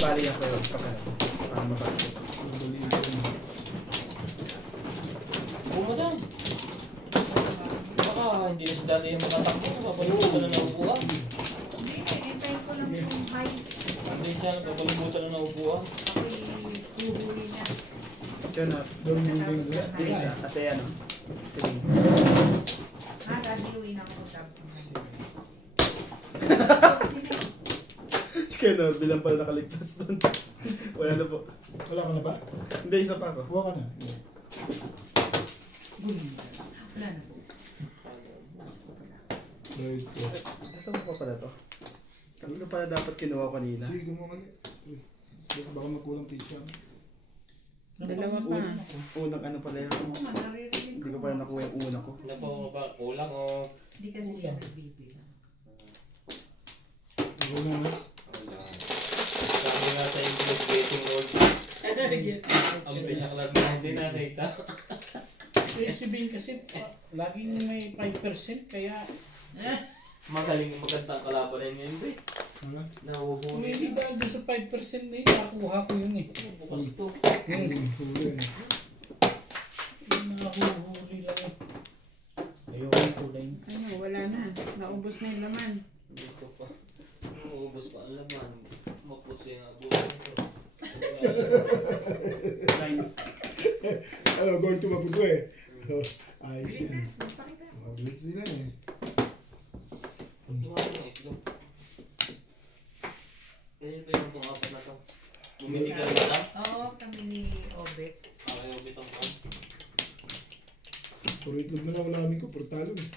babali ako yun. Para mabali. Bumadam. Baka hindi na si dati yung makatakbo. Napapalimutan na naupuan. Hindi, hintayin ko lang yung high. Hindi siya napapalimutan na naupuan. Ako'y huhuli na. Ito na. Isa. At ayan o. Dadiluin ako tapos ng high. Si Kenor, bilang pala nakaligtas doon. Wala na po. Wala ka na ba? Hindi, isa pa ako. Huwag ka na. Wala na po. Right. Ito mo pa pala to. Kanino pala dapat kinuha kanina? Sige, gumawa ka niya. Baka magkulang pizza. Dalawa pa. Unang ano pala yun. Hindi ko pala nakuha yung una ko. Ano po ba? Kulang o? Hindi kasi siya nagbibilang. Wala na. Sabi nga sa English getting old. Ang bisaklat na hindi nakita. Si Bing kasi laging may 5% kaya Magaling magandang kalaban yun ba? Hala? Nahuhuli hindi na. dahil doon sa 5% na yun, nakuha ko yun eh. Bukas ito. Huli na. Nakuhuli lang eh. Ayoko yung kulay. Ano, wala na. Naubos na yung laman. Dito pa. Uubos pa ang laman. Maputsi nga buhay ito. Ano, going to maputo eh. Ayos yan. Mabilis sila eh. Yung ano yung itlog. Kailan ba yung itong apat na ito? Bumili ka rin ba? Oo, kami ni Obet. Ayaw bitong ka. Puro itlog na lang ang namin ko, puro talong eh.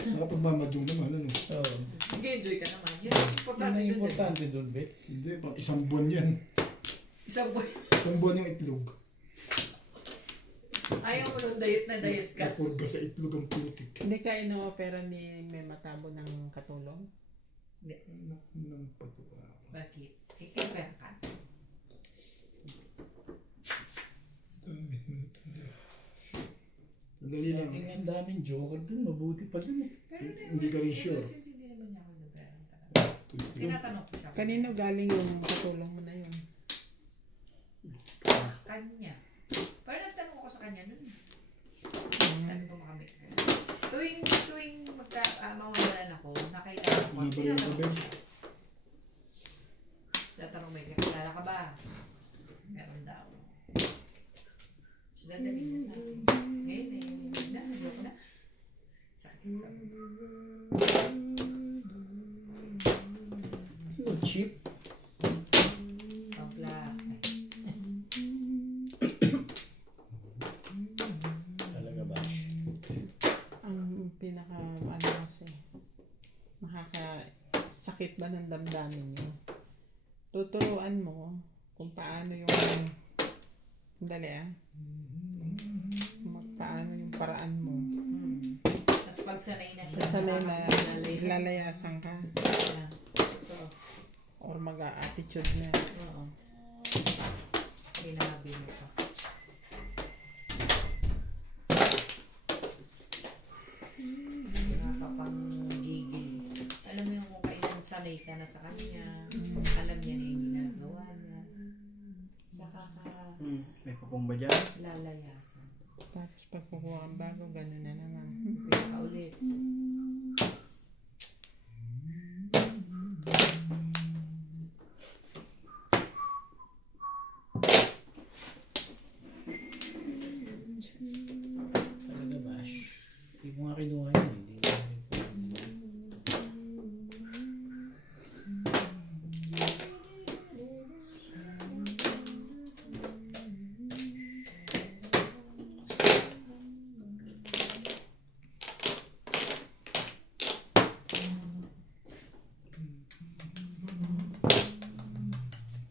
Nakapagmamadyong naman, ano? Oo. Nag-enjoy ka naman. Yun, Yun importante ang doon, di ba? importante doon, Bet. Hindi, pang isang buwan yan. Isang buwan. Isang buwan yung itlog. Ayaw mo nung diet na diet ka. Napurga sa itlog ang putik. Hindi ka ino-opera ni may matabo ng katulong? Nang patuwa. Bakit? Ikipera ka. Madali lang. Ang daming joker doon, mabuti pa doon eh. Pero Hindi ka rin sure. Since hindi naman niya ako nagpera talaga. Tinatanong ko siya. Kanino galing yung katulong mo na yun? Sa kanya. Pero nagtanong ko sa kanya nun. Sabi ko kami. Tuwing mawawalan ako, nakailangan ko. Ano ba rin ito, Ben? Tatanong may kakilala ka ba? Meron daw. So, dadalhin niya sa akin. Ngayon, nagyoko na. Sakit. No, cheap. Pangla. Talaga ba? Ang pinaka, ano kasi, makakasakit ba ng damdamin nyo? Tuturuan mo kung paano yung, dali paano yung paraan mo. Tapos pag sanay na siya, Sanay na lalayasan. lalayasan ka So, or mag-a-attitude na. oo. Ginabi mo pa. Nakakapanggigil. Alam mo yung kung kailan sanay ka na sa kanya, alam niya na yung ginagawa niya. Saka ka May papong ba dyan? lalayasan. Tapos pag kukuha kang bago, gano'n na naman. Pwede ka ulit. Talaga ba? Hindi ko nga kinuha yun.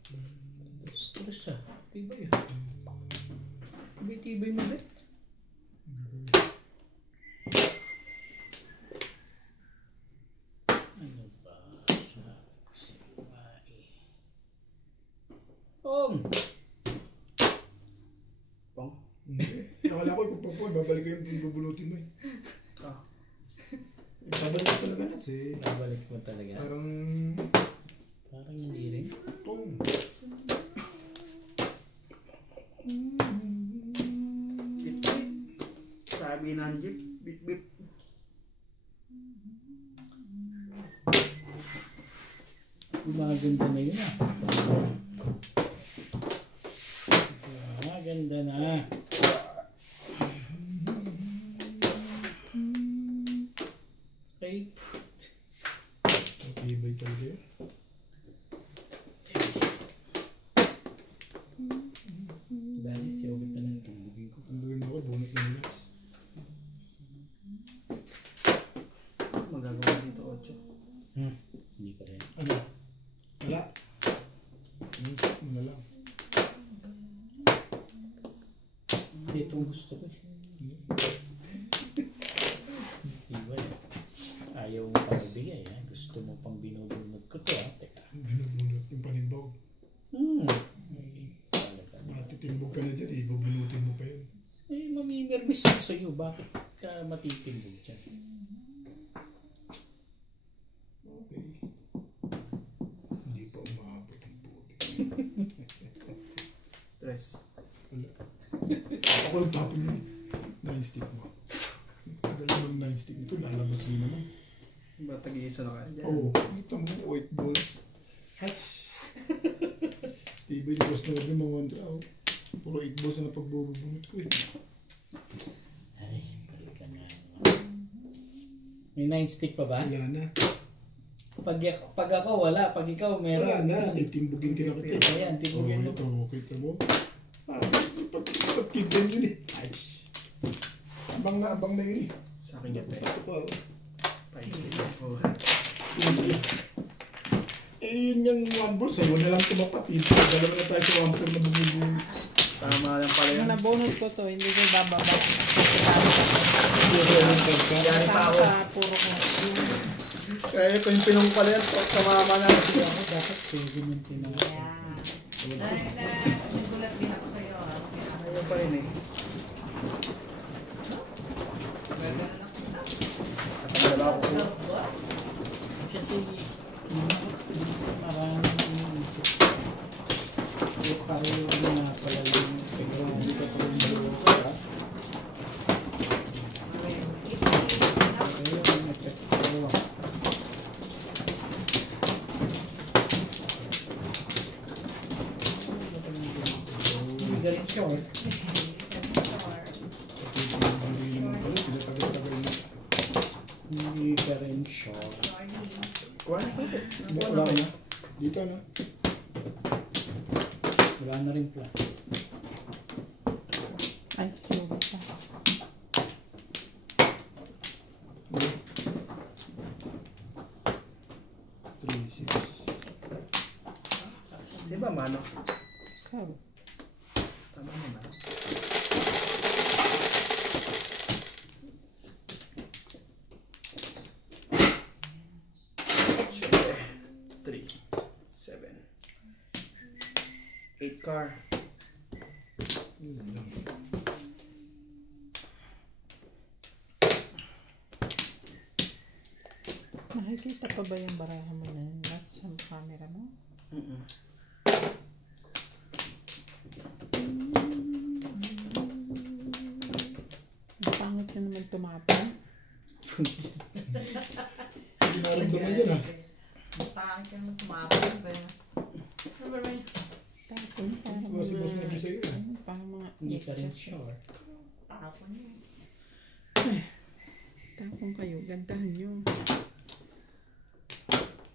Hindi ko stress ah. Tibay ah. Tibay mo Bet. Ano ba sa siwae? Pong? Nakala ko ipagpapon, babalik ko yung bubulutin mo eh. Ah. Babalik ko talaga nuts eh. Nabalik mo talaga. Parang hindi rin. tong. Bip, bip. Sabi ng jeep, bip bip. Gumaganda na yun ah. Gumaganda na. Okay. Matibay talaga yun. Dahil siya ulit na lang tubugin ko. Tandawin ako, bunot na nuts. Magagawa dito 8. Hindi pa rin. Ano? Wala. Mo na lang. Itong gusto ko. Iba eh. Ayaw mo pang ibigay eh. Gusto mo pang binubunod ko to ah. Teka. Binubunot yung panimbog. Matitimbog ka na dyan eh. Bubunutin mo pa yun. Eh, mamimirmis ako sa'yo. Bakit ka matitimbog dyan? Okay. Hindi pa umabot ang buti. Tres. Wala. Ako yung tapon yung 9 stick mo. Tagal ng 9 stick ito, lalabas din naman. Ba, tag-iisa na kayo dyan. Oo, kita mo, 8 balls. Hatch! Tibay yung boss na rin mga kontra. Puro 8 balls na pagbubunot ko eh. Ay, balik ka nga. May 9 stick pa ba? Wala na. Pag ako wala, pag ikaw meron. Wala na, titimbugin ka na kita. Ayan, timbugin mo. Ito, kita mo. Pagkitin yun eh. Hatch! Abang na yun eh. Sa akin yan eh. Ito pa. 5, 6, 4. Yun yung 1 ball, sa'yo na lang tumapatid. Dalawa na tayo sa 1 ball na bumubunot. Tama lang pala yan. Nung nabunot ko to, hindi ko bababa. Yan pa ako. Sa puro ko. Kaya ito yung pinong pala yan. Sa mama na. Ako dapat 7 yung tinawag. Nagulat din ako sa'yo. Ayaw pa rin eh. Sa kanila ako. Kasi yung mga maraming iniisip. Eh, pareho na pala yung Hindi ka pa rin dalawa ka ha. pareho yung epekto. Hindi ka rin short. Hindi ka rin short. Kuha na. Wala na. Dito na. Wala na rin plan. Ay, sugo pa. Di ba mano? Ikaw. Tama naman. Siyempre. 3, 7, 8 car. Nakikita pa ba yung baraha mo na yun? That's sa camera mo? Ang pangit nyo naman tumapon. Hindi naramdaman yun ha. Pangit ka naman tumapon ba? Tapon, parang Kasi boss na sa'yo eh. parang mga Hindi ka rin short. Tapon yun. tapon kayo. Gandahan nyo.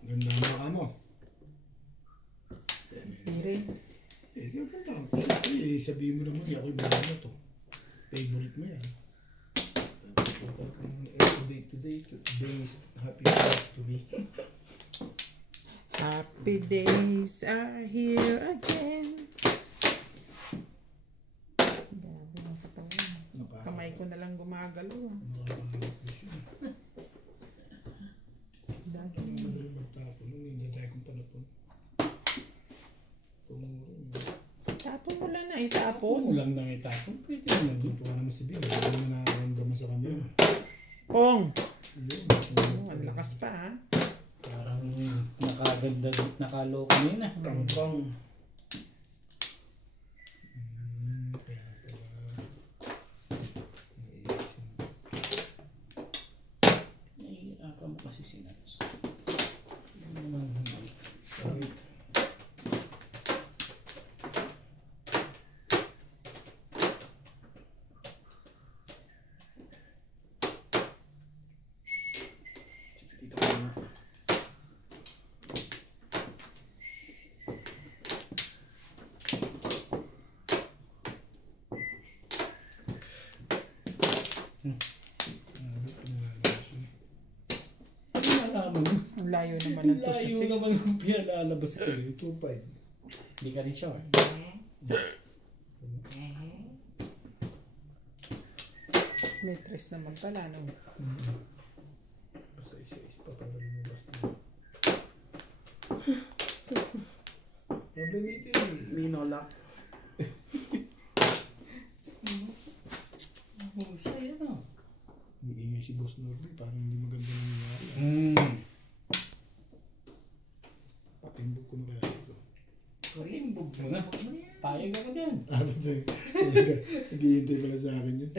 Ganda ang mukha mo. Hindi rin. Eh, ganda. Eh, sabihin mo naman, ako yung bago mo to. Favorite mo yan. Today brings happiness to me. Happy days are here again. Grabe lang sa taon. Kamay ko na lang gumagalaw. Dagi. Madaling magtapon. Hindi tayo kung panapon. Tumuro. Tapon mo lang na itapon. Kung lang nang itapon, pwede naman yun. Tuwa naman si Bing. Hindi mo nararamdaman sa kanya. Pong! Yun. Maganda nakalo kanina. Kangkong. Kaya pala. Naiisin. Nahihirapan mo kasi sinats. Ano naman hindi. Sorry. Sige, dito ka na. Ano nalaman mo? Ang layo naman ng Layo 2 naman sa 6. yung pinalalabas ko. 2.5. Hindi ka rin sure. May 3 naman pala, no? Basta isa-is pa para lumabas na. Problem ito eh. Minola. Husay ano? Iingay si Boss Norby, parang hindi maganda nangyayari. Patimbog ko na kaya ito. Timbog mo na. Payag ako dyan. Naghihintay pala sa akin yun.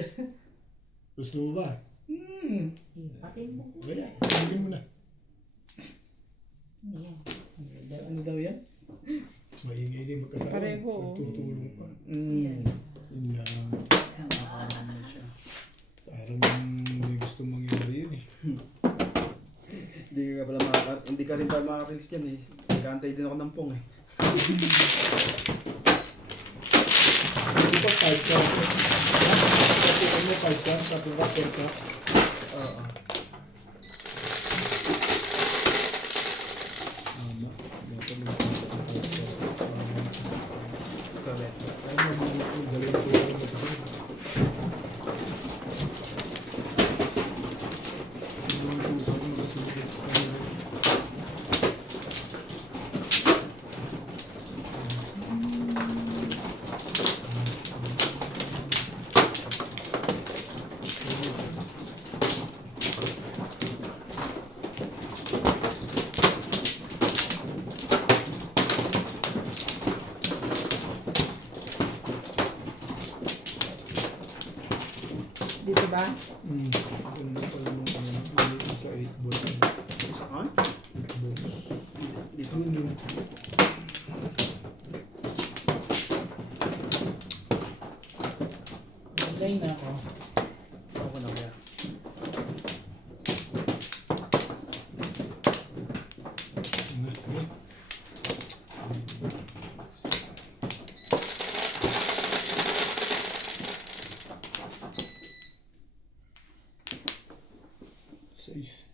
Gusto mo ba? Patin mo. Kaya, sabihin mo na. Ano daw yan? Maingay din magkasama. Pareho, oh. Nagtutulong pa. Yun lang. Nakakaroon siya. Parang may gusto mangyari yun eh. Hindi ka rin pala makakrilis dyan eh. Nag-aantay din ako ng pong eh. Hindi pa 5 ka. Kasi ano 5 ka, tapos ka 10 ka. Oo. Tama. Dapat mag-5 ka. Correct. Kaya mo, galing ko yung mag-5. Dito ba? Ganda pala nung sa 8 balls. Saan? 8 balls. Dito. Yun. Online na ako. Ako na kaya. Safe.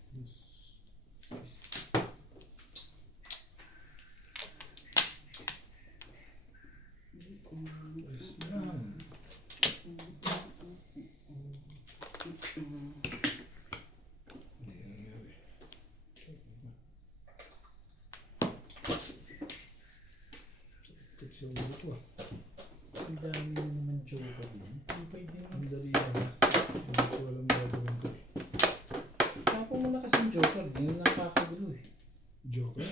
Ang dami na naman joker yun. Hindi pwede naman. Ang dali lang. Hindi ko alam gagawin ko eh. Tapos mo na kasing joker. Hindi na nakakagulo eh. Joker?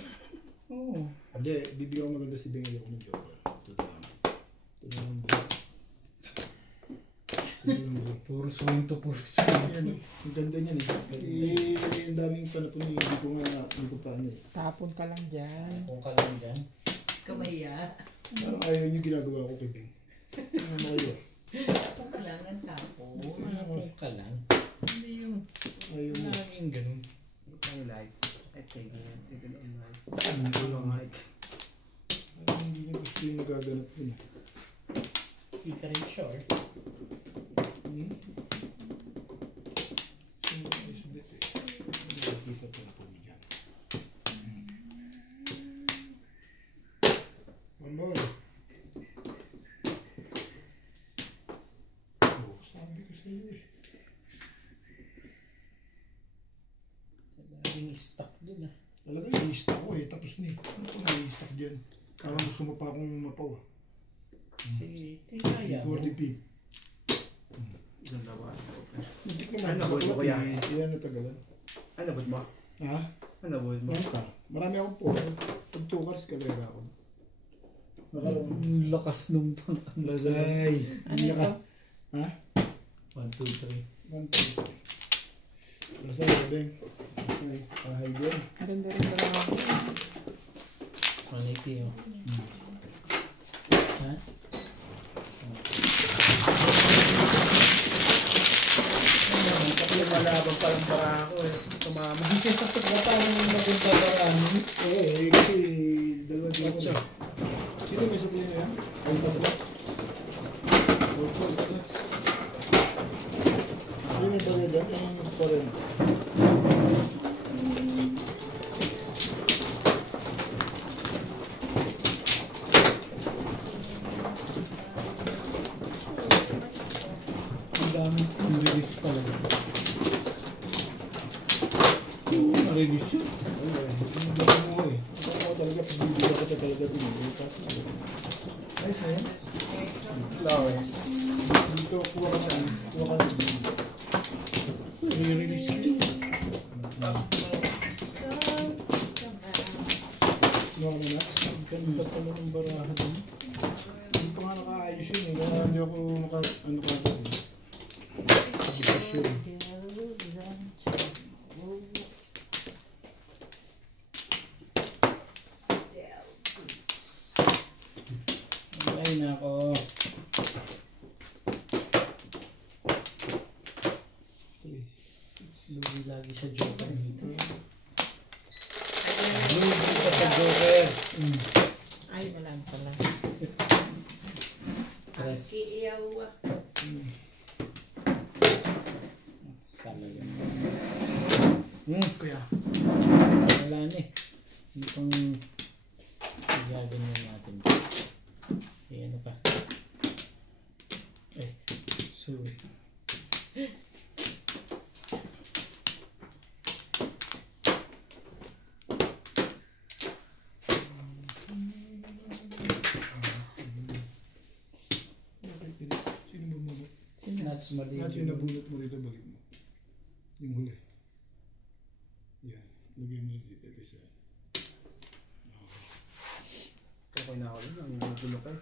Oo. Hindi, bibigyan ko maganda si Bengay ako ng Joker. Ito lang. Ito lang bro. Ito lang bro. Puro swing to puro swing. Yan, ang ganda niyan eh. Eh, ang daming panapon eh. Hindi ko pa ano eh. Tapon ka lang dyan. Kung ka lang dyan. Kamaya. Parang ayaw niyo ginagawa ko kay Beng. Ano mo kayo? Kailangan tapo. Kung ka lang. Hindi yung Ayaw niyo. laging ganun. I like. I take it. Even on like. Hindi Long hike. Parang hindi niyo gusto yung nagaganap yun eh. Hindi ka rin sure. Ayos ulit eh. Hindi ko kita panapon niyo dyan. One more. Oh, sabi ko sa iyo eh. Laging stuck dun ah. Talaga i-stock ko eh, tapos ni. Ano ko na-i-stock dyan? Parang gusto mo pa akong mapaw ah. Kasi kaya mo. 40p. Ganda ba? Hindi ko Ano, boy, mo kaya? Iyan na tagalan. Ano ba mo? Ha? Ano buhay mo? One car. Marami akong poker. Pag 2 cars, kalera ako. Ang lakas nung pang... Lazay. Ano ito? Ha? 1, 2, 3. 1, 2. Lazay, Beng. Okay, pahay din. Ganda rin pala ako. 180 oh. Ha? Yung malabang palang para ako eh. Tumama. Wala pa akong magpunta parang. Kasi dalawa din ako. Sino may supply na yan? Ay, pasla. Ocho, palas. Sino may bagay dyan? Ang foreign. Ang dami ang release pala. Oo, na-release yun. Hindi ako eh. Ako talaga, pag-ibig ako talaga pinag-ipas. Nice na yun. Flowers. Dito, kuha ka na. Kuha ka na. Re-release yun. Kuha ka na. Ang ganda pala ng barahan mo. Hindi pa nga nakaayos yun eh. Kaya hindi ako ano ka ba. Abisasyon. Ay, nako. Lugi lagi sa Joker dito. Lugi ka sa Joker. Ay, wala pala. Press. Iyaw. Talaga. Kuya. Wala na eh. Hindi pang gaganyan natin. Eh, ano pa? Eh, sorry. Sino bumulot? Nuts mali. Lahat yung nabulot mo rito, balik mo. Yung huli. Yan. Lagay mo dito. Ito isa. Okay na ako rin. Ang nabulok eh.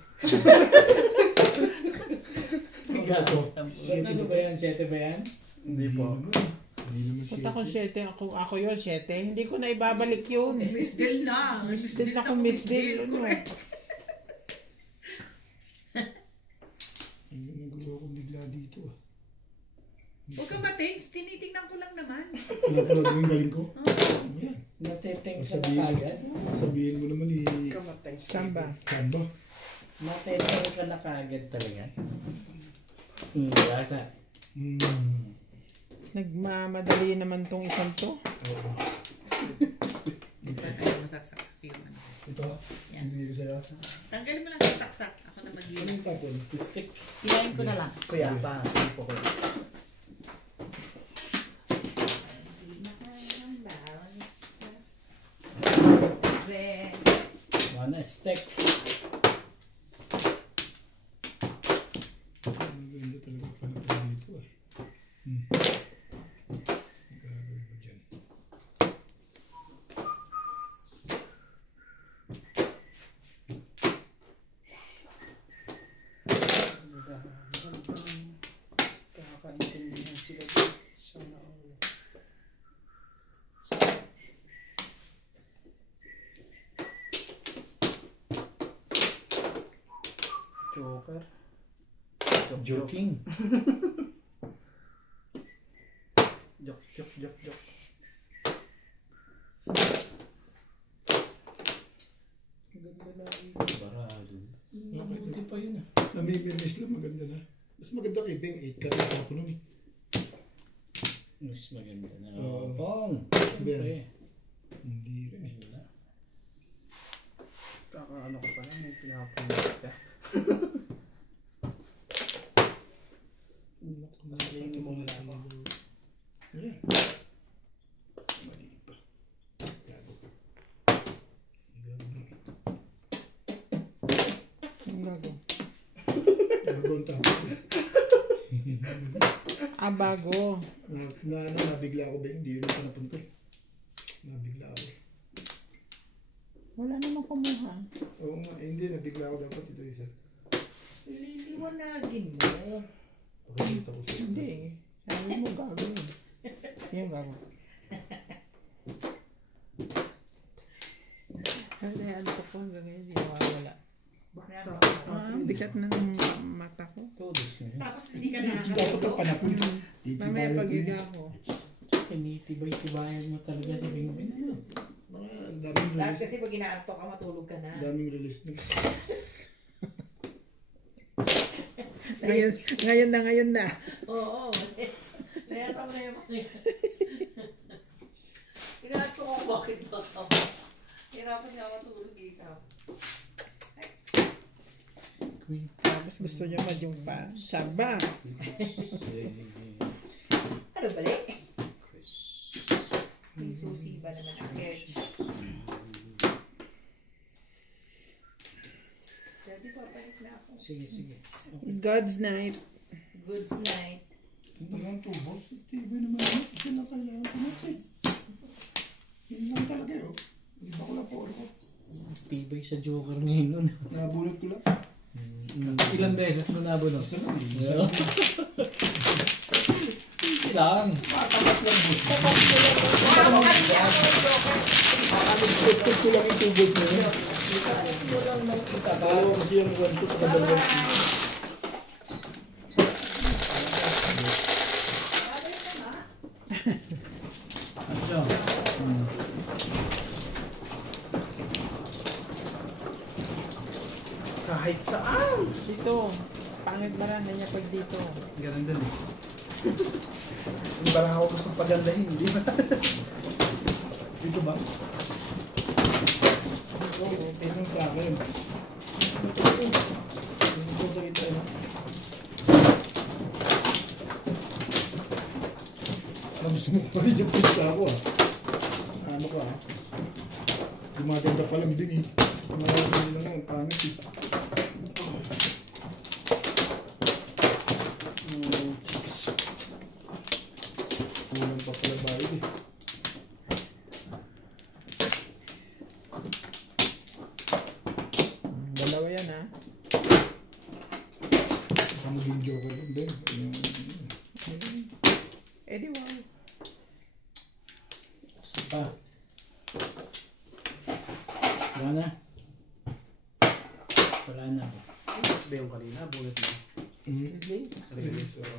Ano ba yan? 7 ba yan? Hindi po. Hindi naman siya. Punta ko 7. Ako yun, 7. Hindi ko na ibabalik yun. Miss Del na. Miss Del ako, Miss Del. Ano? Ang nagulo ako bigla dito ah. Huwag ka matins. Tinitingnan ko lang naman. Napanood mo yung galing ko? Yan. Nateteng ka na Sabihin. kagad? Sabihin mo naman Kamatay. Saan ba? Samba. Nateteng ka na kagad talaga? Yasa. Nagmamadali naman tong isang to. Oo. Ito tayo masaksak sa firma. Ito? Yan. Hindi ko sa'yo. Tanggalin mo lang yung saksak. Ako na Ano mag-iwan. yung tapon? Stick. Hilahin ko na lang. Kuya pa. Hindi po kuya. One stick. Ang ganda talaga panapon dito ah. Ang gagawin mo dyan. Kakaintindihan sila dito. Sana all. Joker. Joking. Joke. Ganda lagi. Barado. Mabuti pa yun ah. Namimilis lang, maganda na. Mas maganda kay Beng, 8 ka rin ako nun eh. Mas maganda na. Oo. Bong! Ben. Siyempre. Hindi rin eh. Wala. Kakaano ko pala. May pinapunod ka. Pasalingin mo muna ako. Ayan. Mali pa. Gago. Ang gago. Gago ang tapos. Bago. Nabigla ako ba? Hindi yun ako napunta eh. Nabigla ako. kumuha. Oo nga, hindi. Nabigla ako dapat ito isa. Liliwanagin mo. Pakikita ko sa'yo. Hindi eh. Sabi mo gago yun. Yan gago. Ay, ano ko po hanggang ngayon, hindi nawawala. Bigat na ng mata ko. Todos na yun. Tapos hindi ka Dapat ang nakakatuto. panapon. Mamaya pag-iga ko. Tinitibay-tibayan mo talaga sa bingbing. Ano? Daming Dahil release. kasi pag inaantok ka, matulog ka na. Daming release na. Ngayon na. Oo. Nayasa mo na yung mga yan. Inaantok ako, bakit ba ka? Hirapan nga matulog ikaw. Tapos gusto niya majumpa. Saba. Ano balik? May susi ba naman ang catch? Daddy, papalik na ako. Sige. God's night. Goods night. Hindi lang tubo. TV naman yun. Isa lang kailangan pumatsit. Yun lang talaga yun. Hindi ba ko lang po ako. Tibay sa Joker ngayon. Nabunot ko lang. Ilang beses mo nabunod? Ilang? Matamat lang mo. Wow, kanina ako, Joker. Ito ko lang yung tubos na yun. Mo lang nang itatalo. Dalawa kasi yung 1, 2 sa dalawang. Ano? Kahit saan. Dito. Pangit marami niya pag dito. Ganun din eh. Hindi ba lang ako gusto pagandahin, di ba? Dito ba? Oo, ito sa akin. Ito sa kita na. Gusto mo pa rin yung pizza ako ah. Ano ka ah? Di maganda pa lang din eh. Mga nila nga, pangit eh. Kulang pa pala bayad eh. Dalawa yan ha. Baka maging joker yun din. Eh di wow. Pa. Wala na. Wala na ako. Mas ba yung kanina? Bullet mo. Release. Release. 4.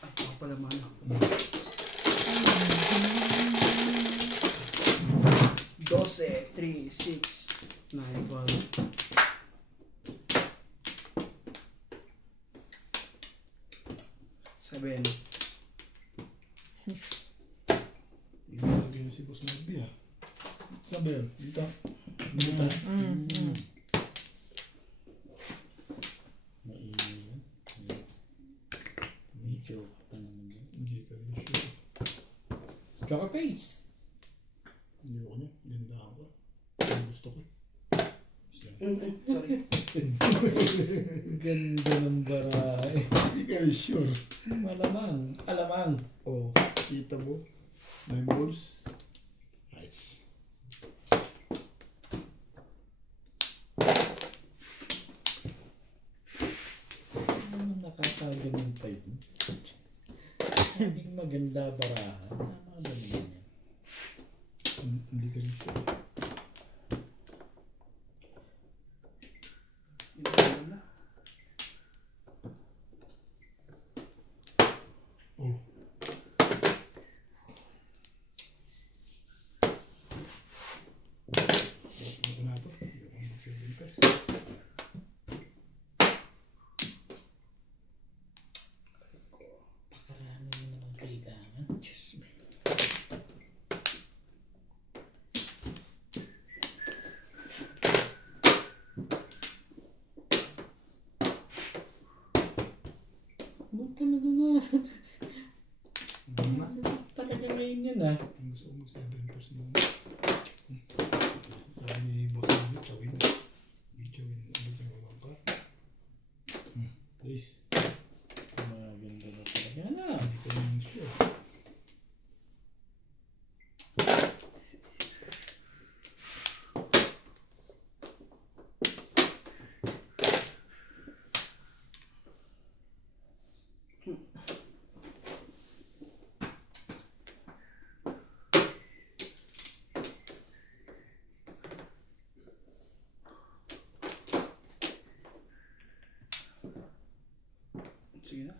Ay, ako pala man. 12, 3, 6, 9, 12. Seven. Ilalagay na si Boss Magbi ah. Sabi yan, dito. Dito. Medyo pa naman yun. Hindi ka rin sure. Joker face. Hindi ako niya. Ganda ako. Ang gusto ko. Sorry. Ganda ng baray. Hindi ka rin sure. Malamang. Alamang. Oh, kita mo. 9 balls. Nice. Ano nakakaganon pa yun? Hindi maganda barahan. Tama ba naman yan? Hindi ka rin sure. Oh. Ano na to? Hindi ako mag-7 pairs. Pakarami mo naman kailangan. Yes. Ba't talaga nga? Ano na? Talaga ngayon yun ah. Ang gusto ko mag-7 pairs mo. Sabi ni Boss Magbi, chawin. Hindi chawin. Ano ka naman ka? Please. Maganda na talaga na. Hindi ka rin sure. Sige na.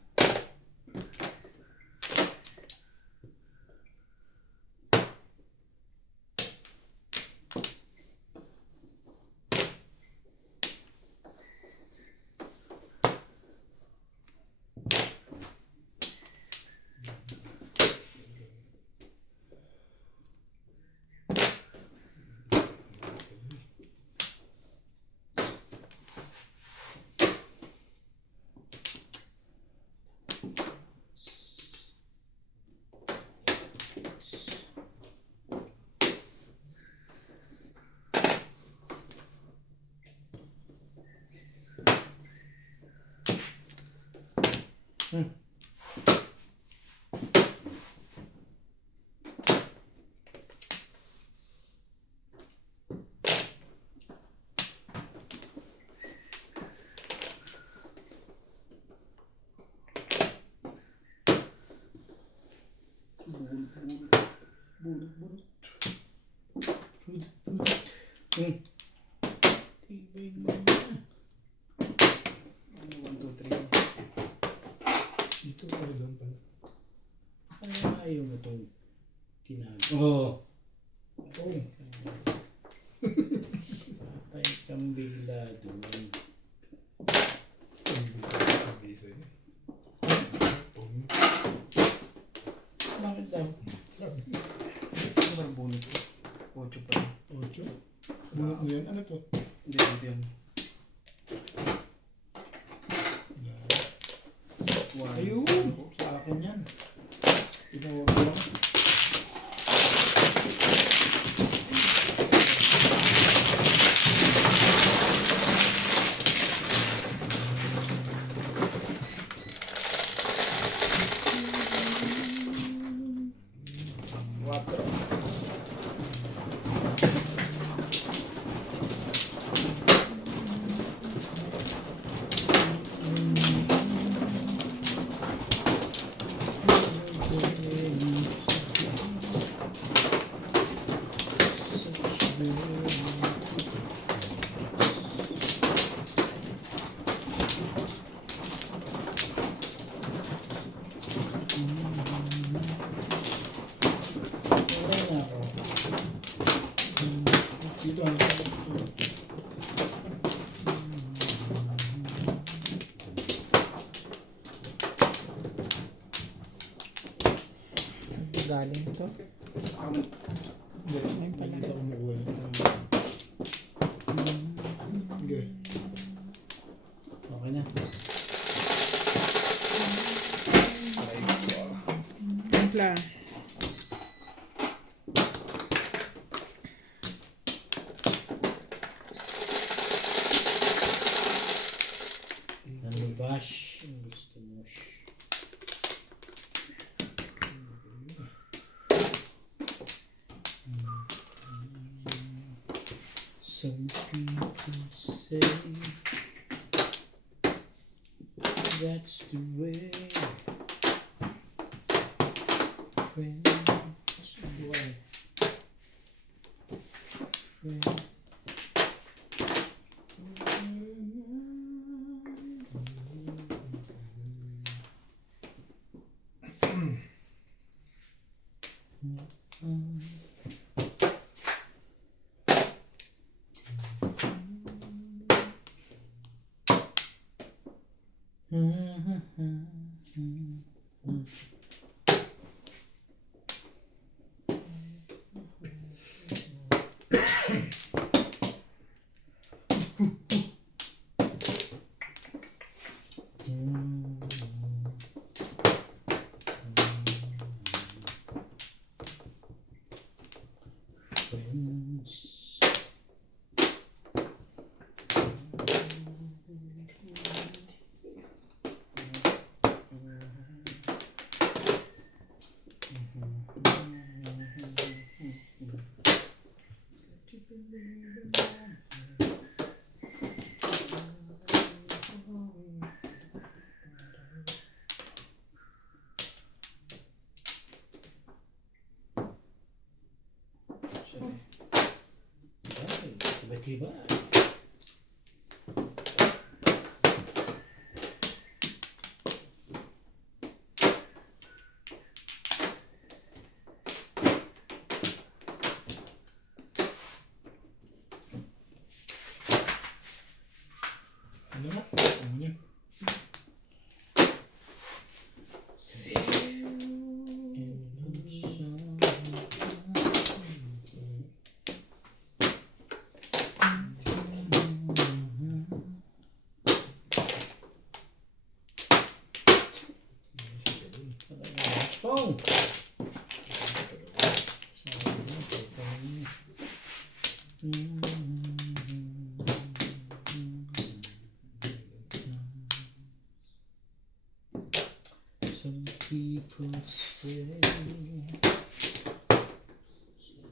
Tibay mo na. Ano, 1, 2, 3. Dito pa doon pala. Kaya ayaw mo itong kinagawa. Oo. Oh. Patay kang bigla doon. Bakit daw? Ano ba ang bunot ko? 8 pa. 8. Bunot mo yan? Ano to? Hindi, dito yan. Ayun! Sa akin yan. Tinawag ko lang. Dito ang Galing to. hindi. Hindi ko makuha yan. Sige. Okay na. Timpla. Nalubash. Ang gusto mo. Some people say that's the way friends work. Friends. Tiba-tiba. say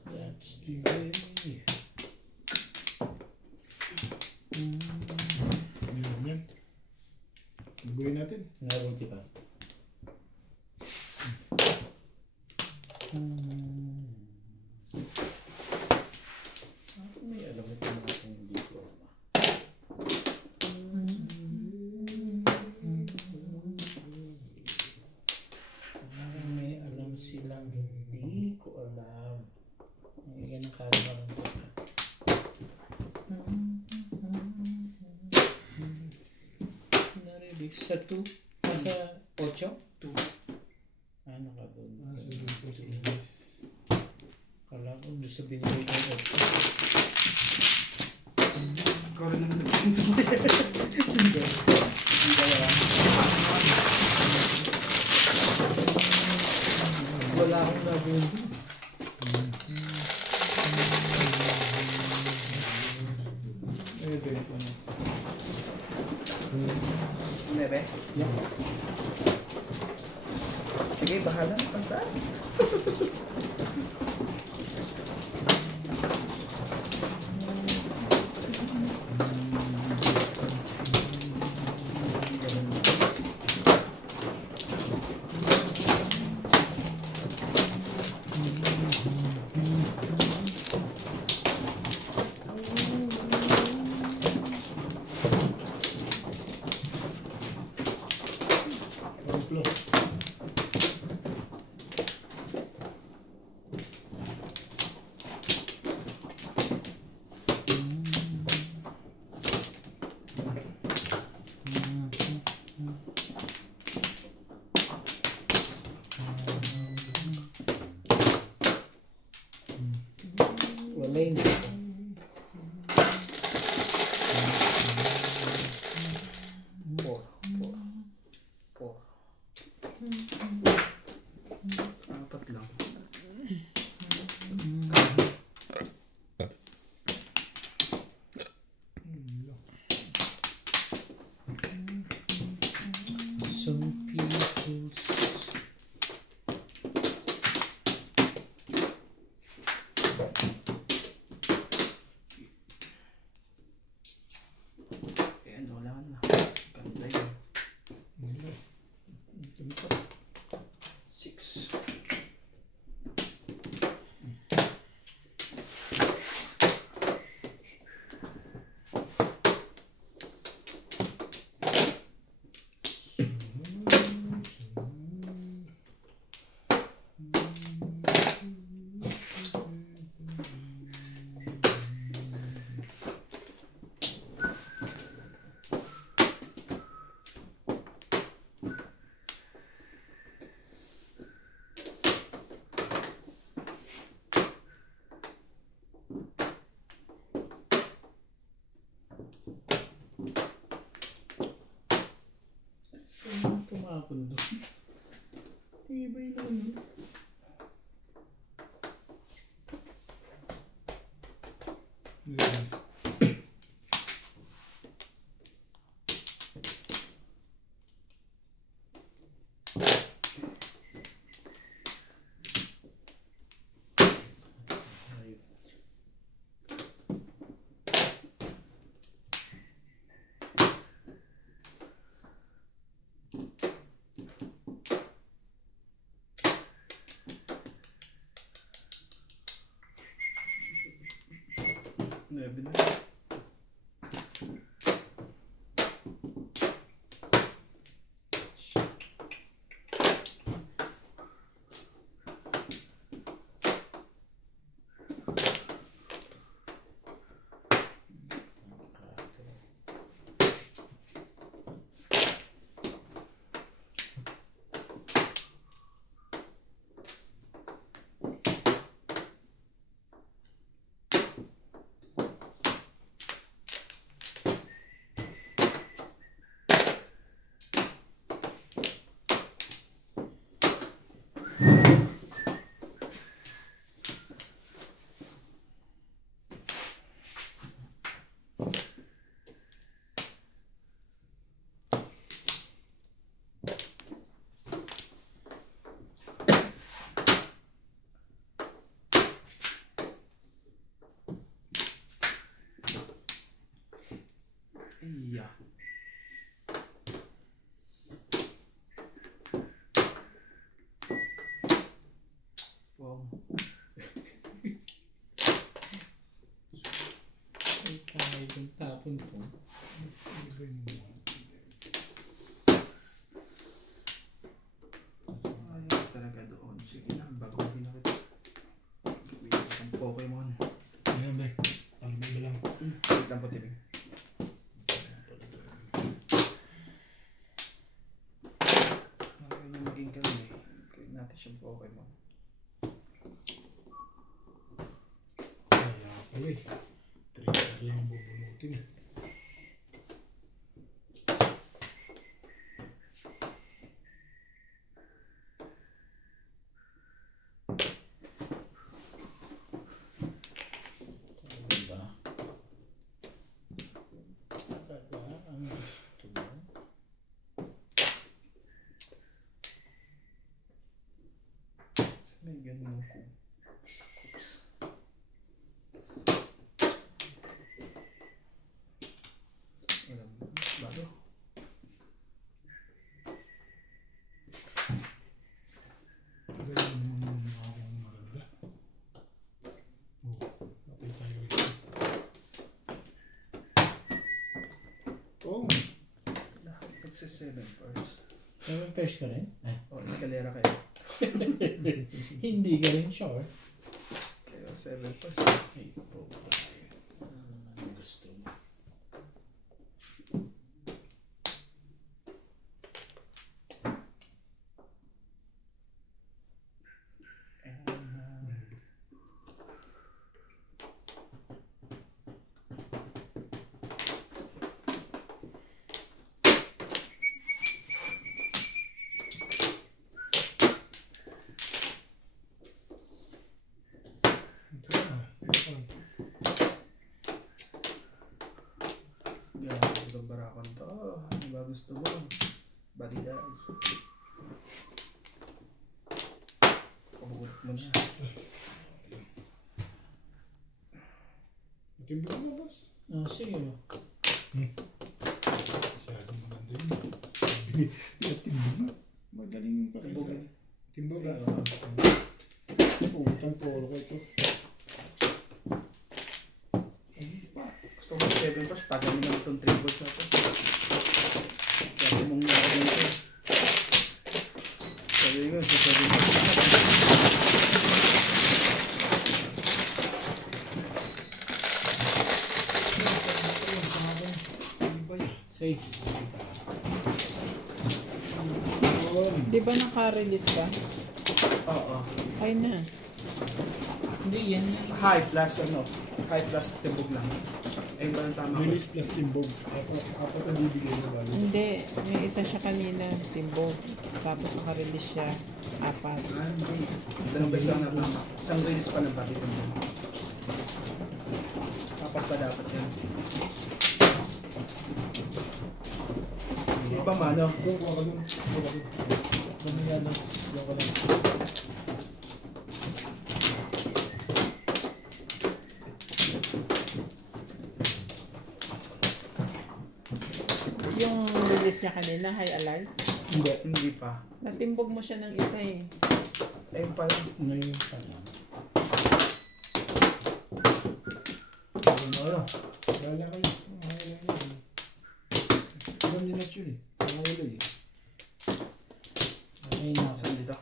that's the way. Yan. Ibuhin natin. Nabuti pa. May alam ito na kung hindi ko. May alam silang hindi ko alam. Ay, yan ang kalaman ko. Narinig sa 2? Nasa 8? 2. Ah, nakabun. Kala ko doon sa binigay ng 8. Ikaw rin naman nagpinto mo yan. Yes. Wala akong nagawin. Ito ito. Nebe? Yan. Sige, bahala na kung saan. Flow. Wala yun. Apat lang. Some people's Ayan, wala na. Ganda yun. 6. tumapon doon. Tibay naman. Yan. Nebe na. Oo. Ay, tayo yung tapon po. Ayaw talaga doon. Sige na, baguhin na kita. Gawin ko ang Pokemon. Ayan ba? Alam mo lang. Wait lang po, Tibing. Ayaw niya maging kami. Gawin natin siyang Pokemon. Kaya pala eh. 3 lang ang bubunutin eh. Diba? Talaga ang gusto mo. May ganun ko. Oops. Alam mo, mas bago. Ganyan naman yung mga akong maganda. Oh, napay tayo rin. Oh, Lahat nagsa 7 first. 7 pairs ka rin? Ah, O, eskalera kayo. hindi ka rin sure. Kayo 7 first. Ay, po tayo. Ano gusto mo? ito na. Yan, itong barakon to. Ano ba gusto mo? Baliday. Pabugot mo na. Timbang mo, boss. Ah, sige mo. Masyadong maganda yun. Sabi niya, timbang mo. Magaling yung pakisa. Timbog. Timbang Utang polo ko ito. Ay, pa. Gusto ko 7 first. Tagal mo naman itong triples na ito. Kaya mong nakain ito. Sabi ko, sasabi ko. Ano ba yan? 6. Di ba naka-release ka? Oo. Ay na. Hindi, yan yan. High plus ano? High plus timbog lang. Ayun ba ang tama ko? Release plus timbog. Apat ang bibigay na bali. Hindi. May isa siya kanina. Timbog. Tapos naka-release siya. 4. Ah, hindi. Dalawang beses lang na tama. Isang release pa lang pati timbog. Apat pa dapat yan. Sino ba mano? Doon, kuha ka doon. Kuha ka doon. Doon nga doon. Kuha ka doon. Yung release niya kanina, high alive. Hindi. Hindi pa. Natimbog mo siya ng isa eh. Ayun pa lang. Ngayon pa lang. Ano? Wala kayo. Wala kayo. Alam niyo na yun eh. Wala eh. Okay na ako. Saan dito?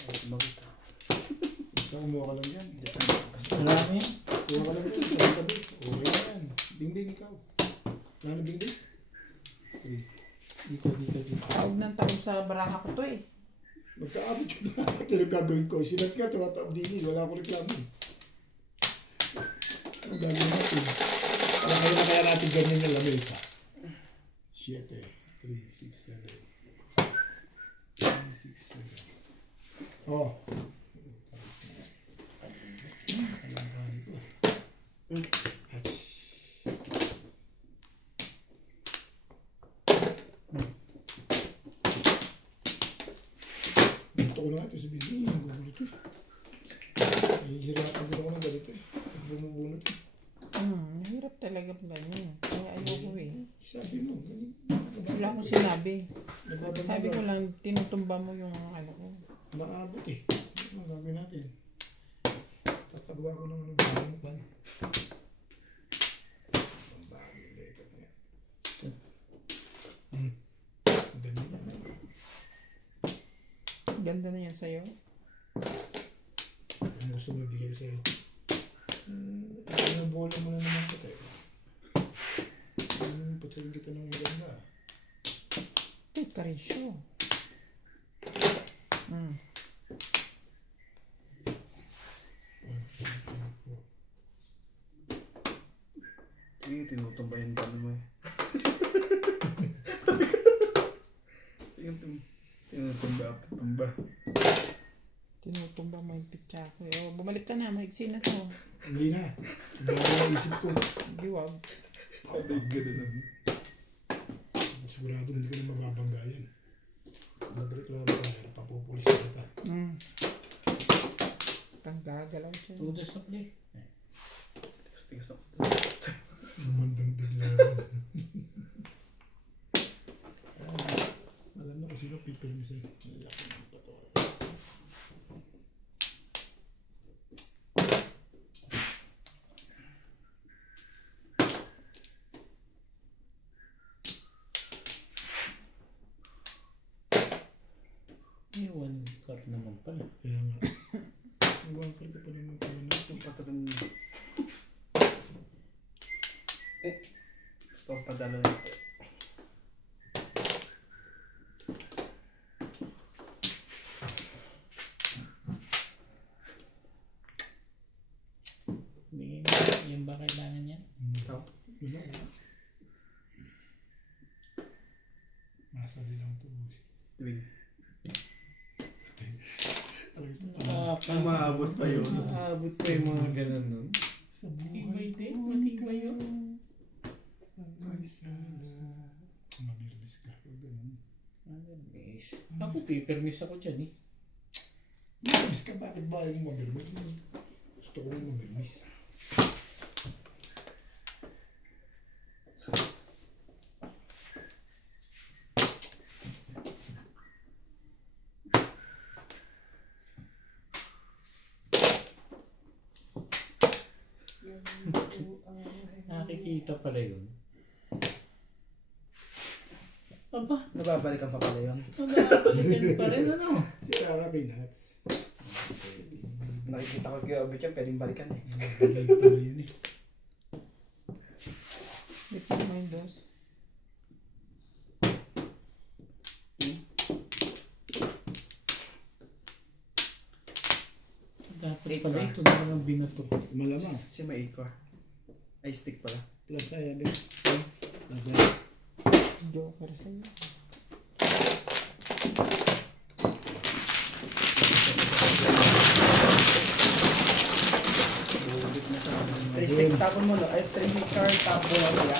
Ay, sumagot ah. Basta kumuha ka lang yan. Marami yan? Kuha ka lang yan. Sa tabi. Okay na yan. Bingbing ikaw. Wala na bingbing? Dito. Tawag ng taon sa baraka ko to eh. Magkaabot yun na. Ito yung gagawin ko. Sinat ka, tumatawag din eh. Wala akong reklamo eh. Ang gagawin natin. Kaya na kaya natin ganyan yung lamesa. 7, 3, 6, 7. 3, 6, 7. Oh. Gusto ko na nga ito sa building. Ang gugulo ito. Nahihirapan din ako ng ganito eh. Bumubunot eh. Hirap talaga pa ganyan. Kaya ayoko eh. Sabi mo, ganyan. Wala akong sinabi. Nagbabanggol. Sabi ko lang, tinutumba mo yung ano ko. Maabot eh. Ano gagawin natin? Tatagawa ko ng ano bagong pan. Ang bagong lekat niya. Ganda na. Ganda na yan sa'yo. Ano gusto mo ibigay ko sa'yo? Pinabola mo na naman ko tayo. Patuloy kita ng maganda. Ito rin siya. Sige, tinutumba yung dami mo eh. Sige, tinutumba. Tinutumba mo yung pitsa ko. Oh, bumalik ka na, maigsi na to. Hindi na. Iba ko ang isip ko. Hindi, wag. Sabi, gano'n na. Sigurado hindi ko na mababangga yan. Magreklamo tayo, papupulis na kita. Kang gagalaw siya. Tudos na play. Tigas-tigas ako. Lumandang bigla. Alam na kung sino pipirmisin. Laki ng pato. May one card naman pala. Kaya nga. Ang ka pa naman pala na. Gusto pa ito rin. Gusto ko padala na ito. Bigyan mo, yung ba kailangan yan? Ikaw? Wala. Masali lang ito. Tuwing. Ang maabot pa yun. Maabot pa yung mga ganun nun. Sa Matibay din, matibay yun. Ang sala. Mabirmis ka. Ganun. Mabirmis. Ako pipirmis ako dyan eh. Mabirmis ka? Bakit ba yung mabirmis? Gusto ko yung mabirmis. Nakikita pala yun. Aba, Nababalikan pa pala yun. nagkakalikan pa rin ano. Si Kara Peanuts. Nakikita ko kay Obit yan, pwedeng balikan eh. Bagay pala yun eh. Dito mo yung dos. Dapat pala ito naman ang binato. Malamang. Kasi may 8 core. Ay, stick pala. Plus na yan eh. Plus na yan. Joker sa'yo. Bulit na sa 3 stick tapon mo no? Ay, 3 card tapon mo pala.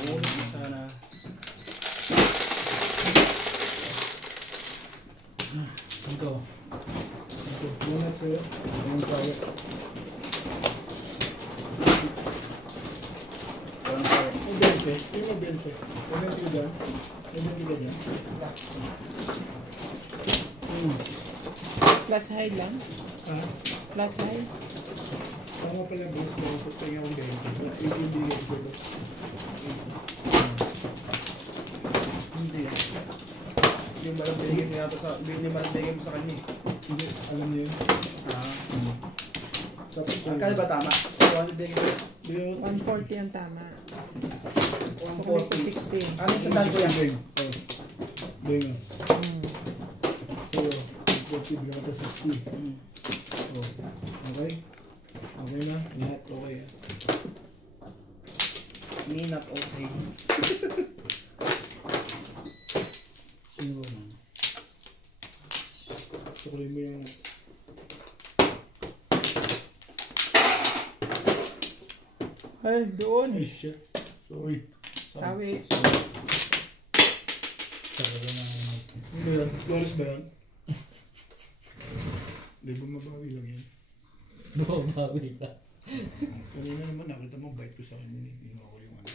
Bulit na sana. Singko. Peanuts sa'yo. Ang sa'yo. Walang kaya. May 20. Yung may 20. May 20 ka dyan. May 20 ka dyan. Plus high lang. Ha? Plus high. Tama pala boss. Pero sa tingin akong 20. Hindi ka sa'yo. Hindi yan. Hindi mo lang binigay mo yata sa... Hindi mo lang binigay mo sa kanya eh. Hindi. Alam niyo yun. Tapos Ang kaya ba tama? 200 binigay mo. Yung 140 ang tama. 140. Sabi ko 60. Ano yung sandal ko yan? Beng. Oh. Beng ah. So, 40 bigyan ka 60. Oh. Okay? Okay na? Lahat okay ah. Me not okay. Sino man? Tukulin mo yung... Ay, doon. Ay, shit. Sorry. Sabi. Sabi ko na ano ito. Ano yan? Flores ba yan? Hindi ba mabawi lang yan? Bumabawi ba? Kanina naman nakita mo bite ko sa akin yun. Hindi ako yung ano.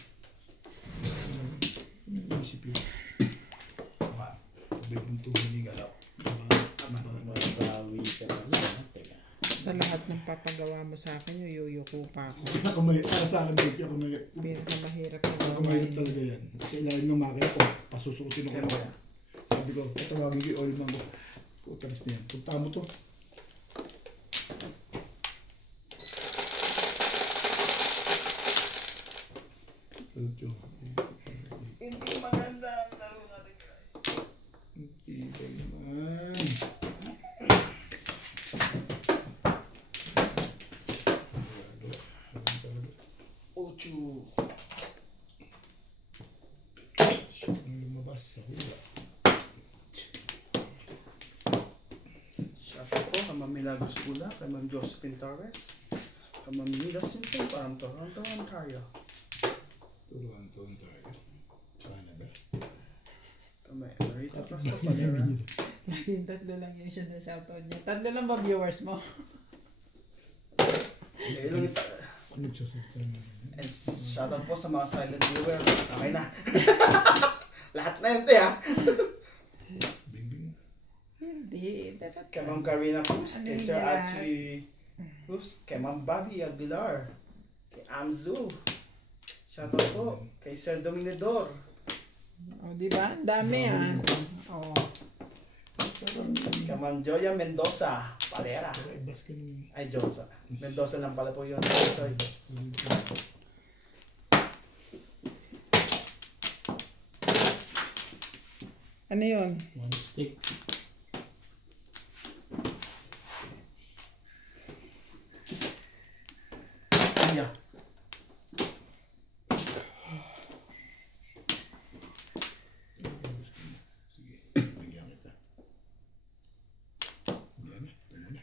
Ano yung isip yun? Bite mo ito, hindi galaw. Sa lahat ng papagawa mo sa akin, yuyuko pa ako. Ako may, para sa akin, baby, ako may, Pinakamahirap na ako may talaga yan. Sa ilalim ng makina ko, pasusukin ako. Kaya mo yan. Sabi ko, patawagin ko yung oil man ko. Putalis na yan. Punta mo to. Hindi maganda ang laro natin. Hindi ba naman? Ocho. Ang lumabas sa hula. Shoutout po kay Ma'am Milagros Pula, kay Ma'am Josephine Torres, kay Ma'am Nila Simpson, parang Toronto, Ontario. Turuan to ang tayo. Canada. Kay Ma'am Emerita Castro Palera. Laging tatlo lang yung siya na shoutout niya. Tatlo lang ba viewers mo? Okay, lang ito. Nagsasalita na. And shoutout po sa mga silent viewer. Okay na. Lahat na yun, te, ha? Bing-bing. Hindi. Dapat Kay Ma'am Karina Cruz, Ano kay yun Sir nila? Archie Cruz, kay Ma'am Bobby Aguilar, kay Amzu. Shoutout po kay Sir Dominador. Oh, di ba? Ang dami ah. Oh. Kay Ma'am Joya Mendoza Palera. Pero ibas ka nung... Ay, Josa. Mendoza lang pala po yun. Sorry. Ano yun? One stick. Yeah. Sige, bigyan kita. Yan na, ito muna.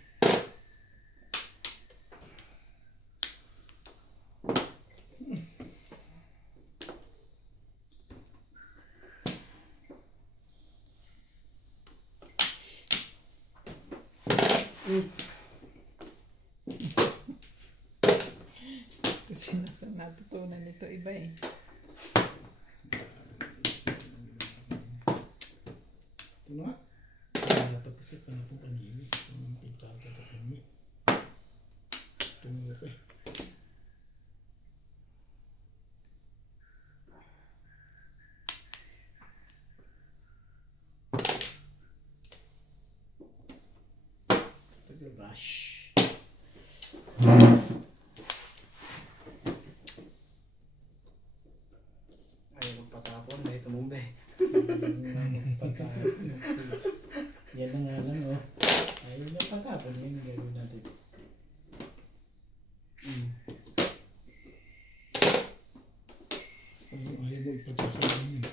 Kasi nasa natutunan nito iba eh. Ito na. Dapat kasi panapong kanina. Ito na makita ka pa kami. Ito nga pa eh. Rush. Ayaw magpatapon. May tumumbe. Yan na nga lang, oh. Ayaw na patapon. Yan ang gagawin natin. Ayaw mo ipagsasabi yun.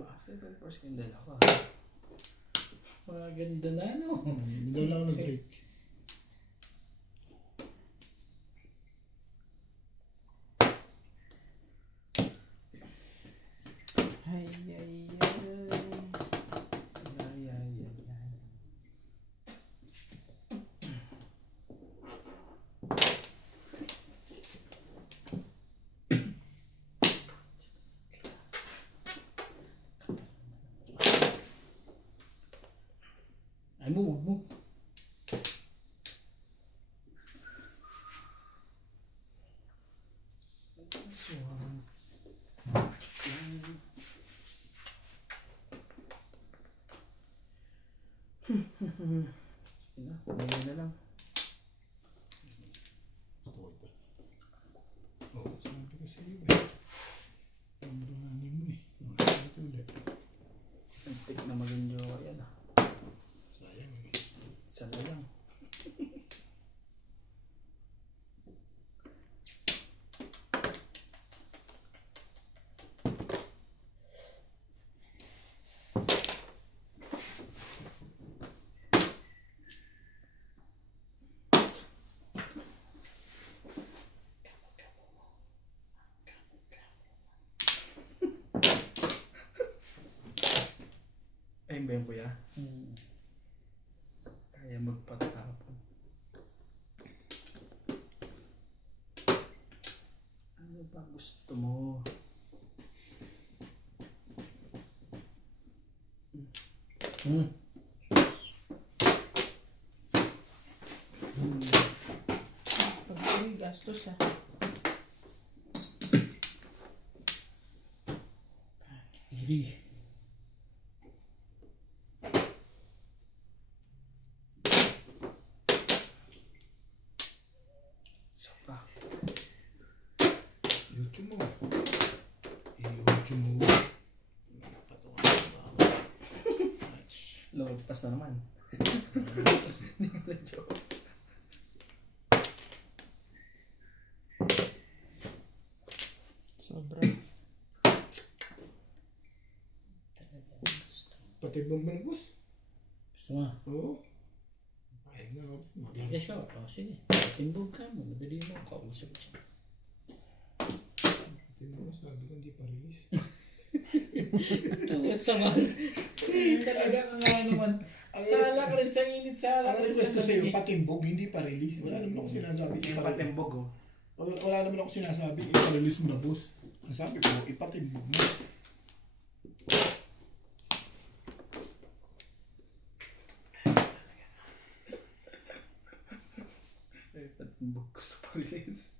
Ba, 7% din ako. Maganda na, no? Hindi lang ako nag-break. Ay, ay, ay. Ay, ay, ay, ay. Ay mo, huwag mo. Swan. Ina, pumili na lang. Gusto ko ito. Oh, sabi ko sa iyo eh. Ang buhanin mo eh. Sabi ko ulit. Antik na maging jowa yan, ah. Sayang eh. Isa na lang. Ayun ba yung kuya? Kaya magpatapon. Ano ba gusto mo? bastos ah. Iri. Sopa. YouTube mo. I-YouTube mo. Lumagpas na naman. Sobra. Patibong mo ng bus. Gusto mo? Oo. Ay na ako. Hindi ka sure. O sige. Timbog ka mo. Madali mo kausap siya. Patibong mo, sabi ko hindi pa release. Ang sama. Talaga ka nga naman. Sala ka rin sa init. Sala ka rin sa Kasi yung lamig. patimbog hindi pa release. Wala naman ako sinasabi. Yung patimbog oh. Wala naman ako sinasabi. Ipa-release mo na boss. Ang sabi ko, ipatimbog mo. Patimbog ko sa pag-release.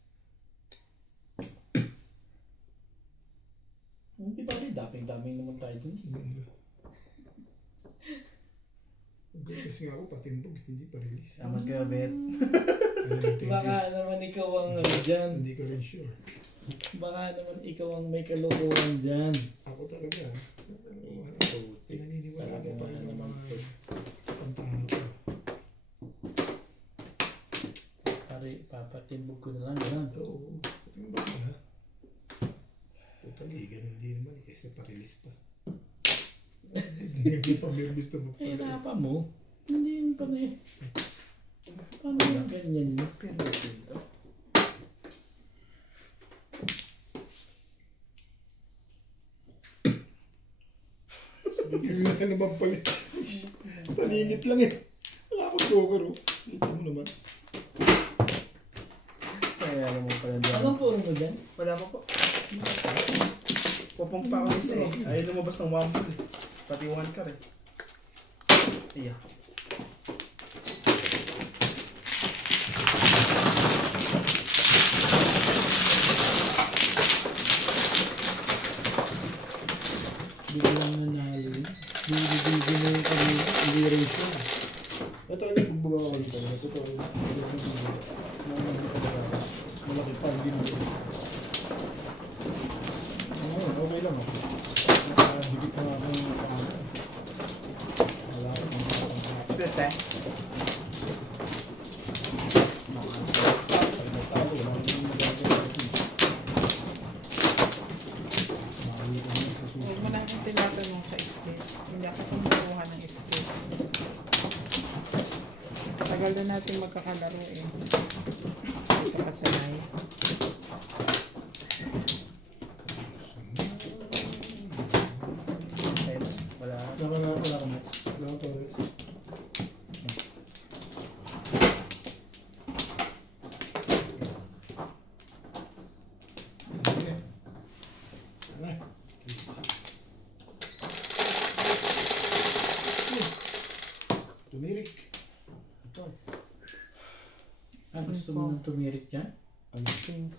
Hindi pa rin. Daming naman tayo dun. Kasi nga ako patimbog, hindi pa release. Salamat ka, Bet. Baka naman ikaw ang dyan. Hindi ko rin sure. Baka naman ikaw ang may kalukuhan dyan. Ako talaga. Pinaniniwala Talaga ko pa rin nga ng naman mga to. sa pantahan ko. Pare, papatimbog ko na lang. Ganun. Oo, patimbog mo na. Totally, ganun din naman eh, kasi pa-release pa. Hindi pa may gusto mo pa. Hirapan mo. Hindi yun pa na eh. Paano yung ganyan mo? Pinagpinto. Hindi na naman pala. Paningit lang eh. Wala akong joker oh. Ito mo naman. Kaya alam mo pala dyan. Anong puro mo dyan? Wala pa po. Pupong pa ako isa eh. Ayaw lumabas ng one full eh. Pati one car eh. Iya. Hindi ko lang nanalo yun. Hindi mo yung kanina. Hindi rin siya. Ito lang yung bumbawa ko dito. Ito lang. Malaki pa, hindi mo. Okay lang ako. Nakadikit na ako yung paano. Wala akong mga Split eh. Huwag mo na akong tinatanong sa split. Hindi ako kumukuha ng split. Tagal na natin magkakalaro eh. Magkakasanay. Wala. Wala ka Max. Wala ka Torres. Tumirik. Ito. Gusto mo nang tumirik dyan? Ano? 5,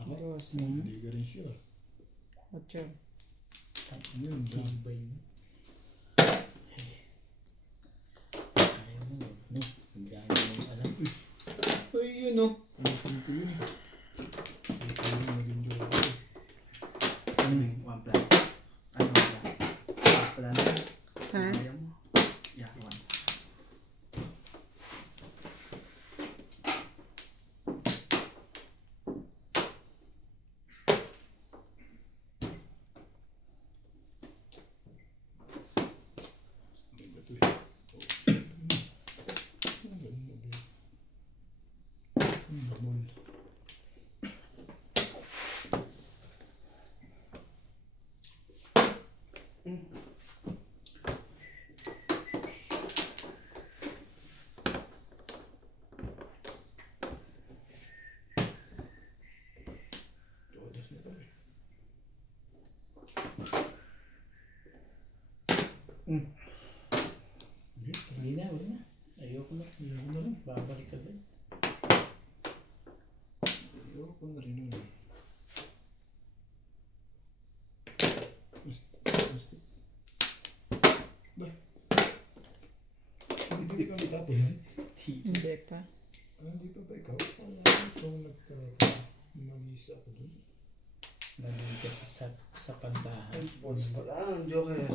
Ako? 2, Hindi ka rin sure. 8. Yun, Big ba yun? Ayaw mo. No? Ang dami mong alam. Uy, yun o. Ayun ko yun. Ayun ko yun, naging joke. One plan. Ano plan? Plan. Ha? Ayaw mo. Yeah, one. Ano ba ito eh? Ang ganda ba? Ang gamol. Todas na ba eh? Hindi na, wala na. Ayoko na. Ayoko na lang. Babalik ka din. Ewan ko na rin nun. Ba? Hindi kami tapos yan. Hindi pa. Hindi pa ba ikaw? Itong mag-isa ako dun. Nandun kasi sa pantahan. Ay, balls pa lang, Joker.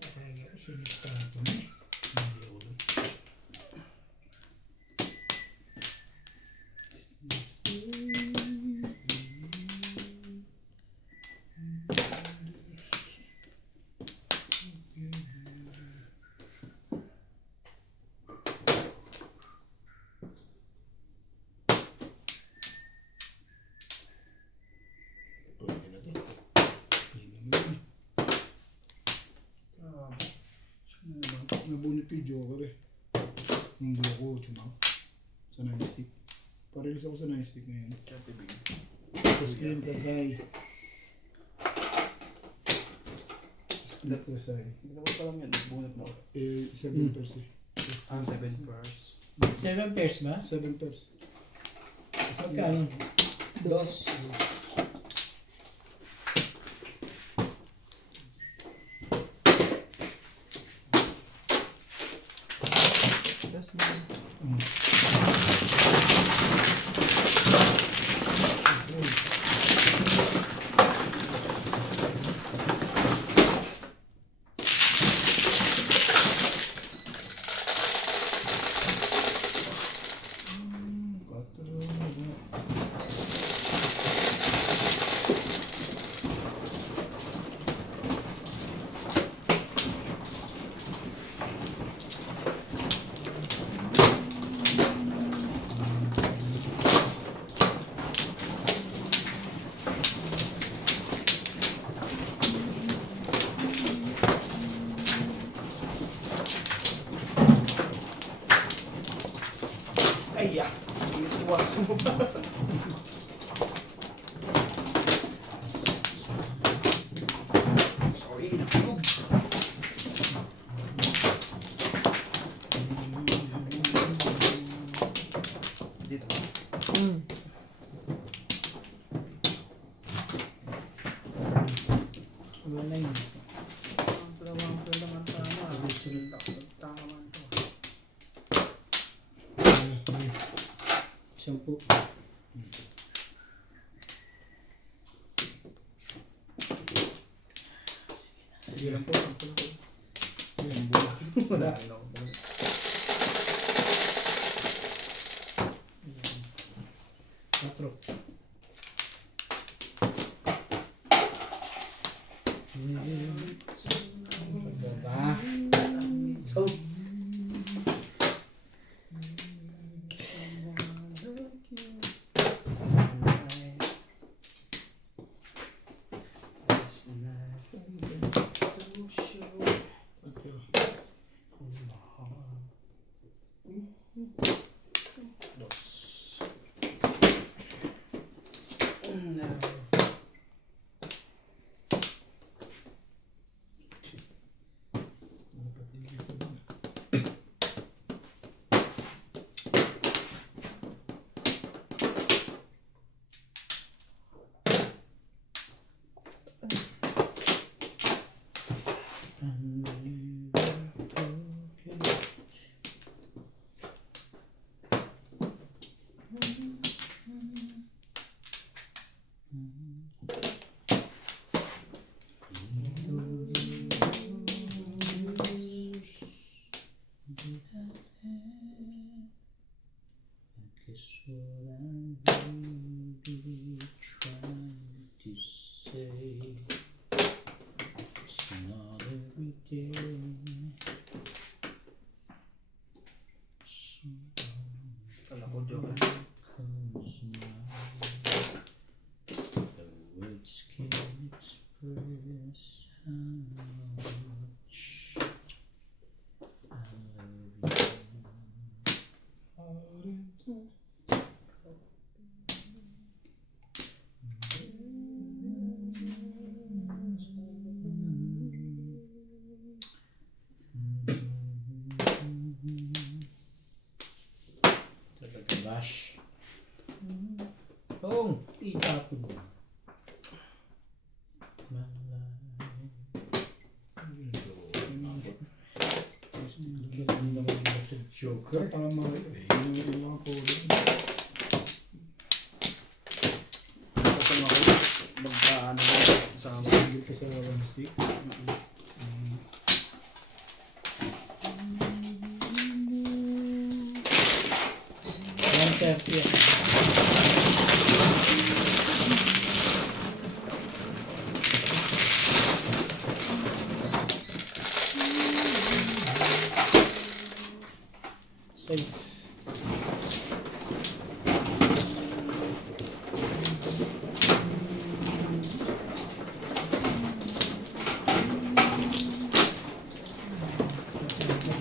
Akala ko sunod pa ako na. Hindi ako dun. Pwede na to. Pwede na yun. Grabe. Sino naman? Nabunot ko yung Joker eh. Hindi ako tsumang. Sa 9 stick. Parilis ako sa 9 stick ngayon. Kaya tibig. Tapos clean kasay. Split kasay. Hindi naman pa lang yan. Bunot na ako. 7 pairs eh. 7 pairs. 7 pairs ba? 7 pairs. Magkano? Dos. Dos na. Ay, ya. Iniswasan mo pa. Sorry, nakulog. Dito. Wala na yun. Ang dalawang naman tama. Sunod tama man to. 10. Sige lang po. Ang pala ko. Yan, buwan. Wala. No. Patro. Baba. So, Joker. Tatama yun eh. Yun yung mga code. Kasi ako, magpaano sa Single ka sa one stick. One 30. Size.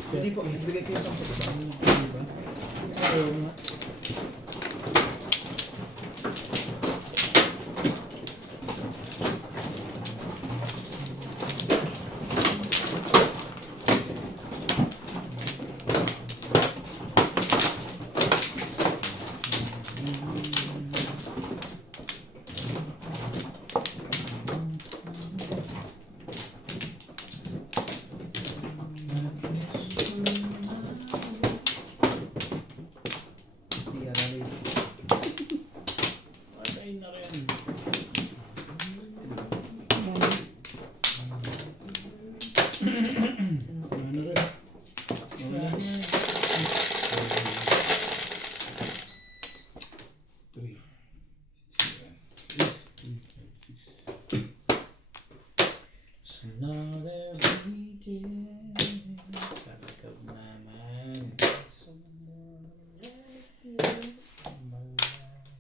Hindi po, ibigay ko yung 10 diba? Diba? Oo nga. Hindi yan rin. Patay na rin. Ano rin? Wala na. 3. 3, 5, 6. It's not every day. Talaga naman. Someone like you in my life.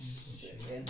7.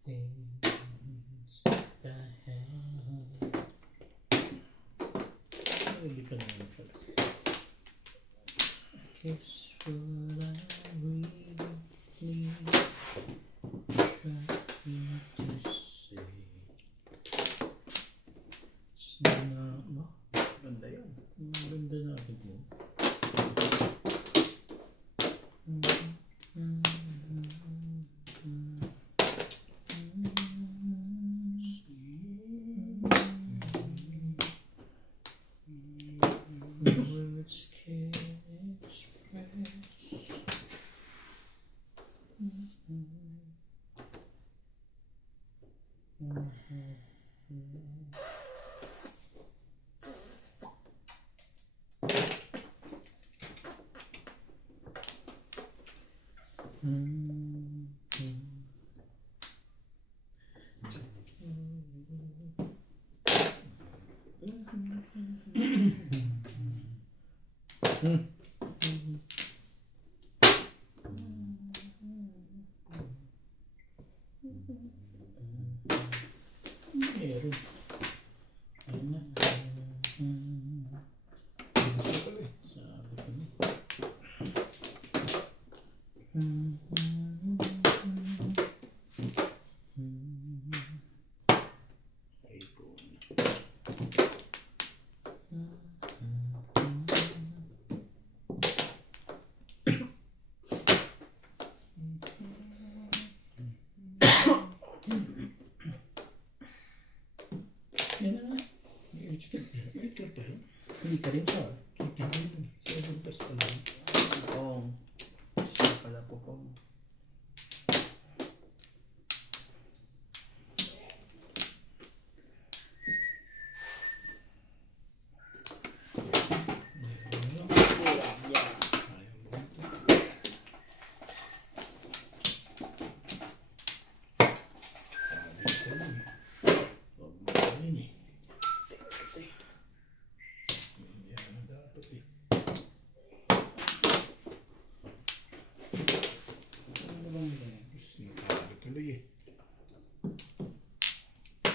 Things that I have. Hindi ka naman pala. I guess what I really need try not to say. It's not, no? Ganda yun. Maganda na akin mo. Words can't express. Meron. Ayun na. Sabi ko na. Yan na nga. Hindi ka rin siya. 7 plus pala. Oo. Siya pala po po.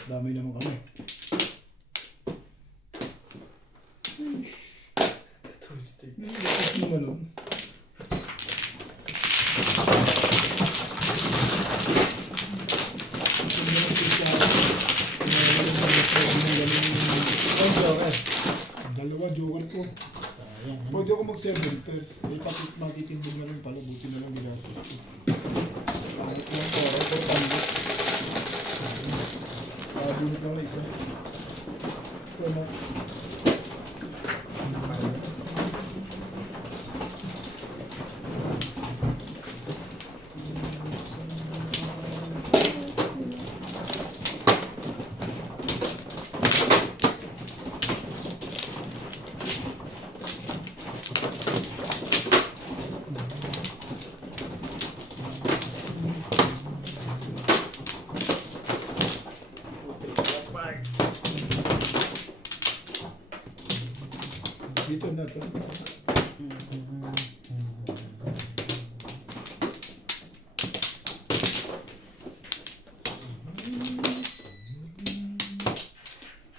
Dami naman kami. gumanon. Ay, joker. Dalawa joker ko. Sayang. Pwede ako mag-7 pairs. Eh, bakit matitindog na rin pala. Buti na lang ginastos ko. Bakit lang po. Ako po tanda. Bunot lang na isa. Ito na. Dito na ito.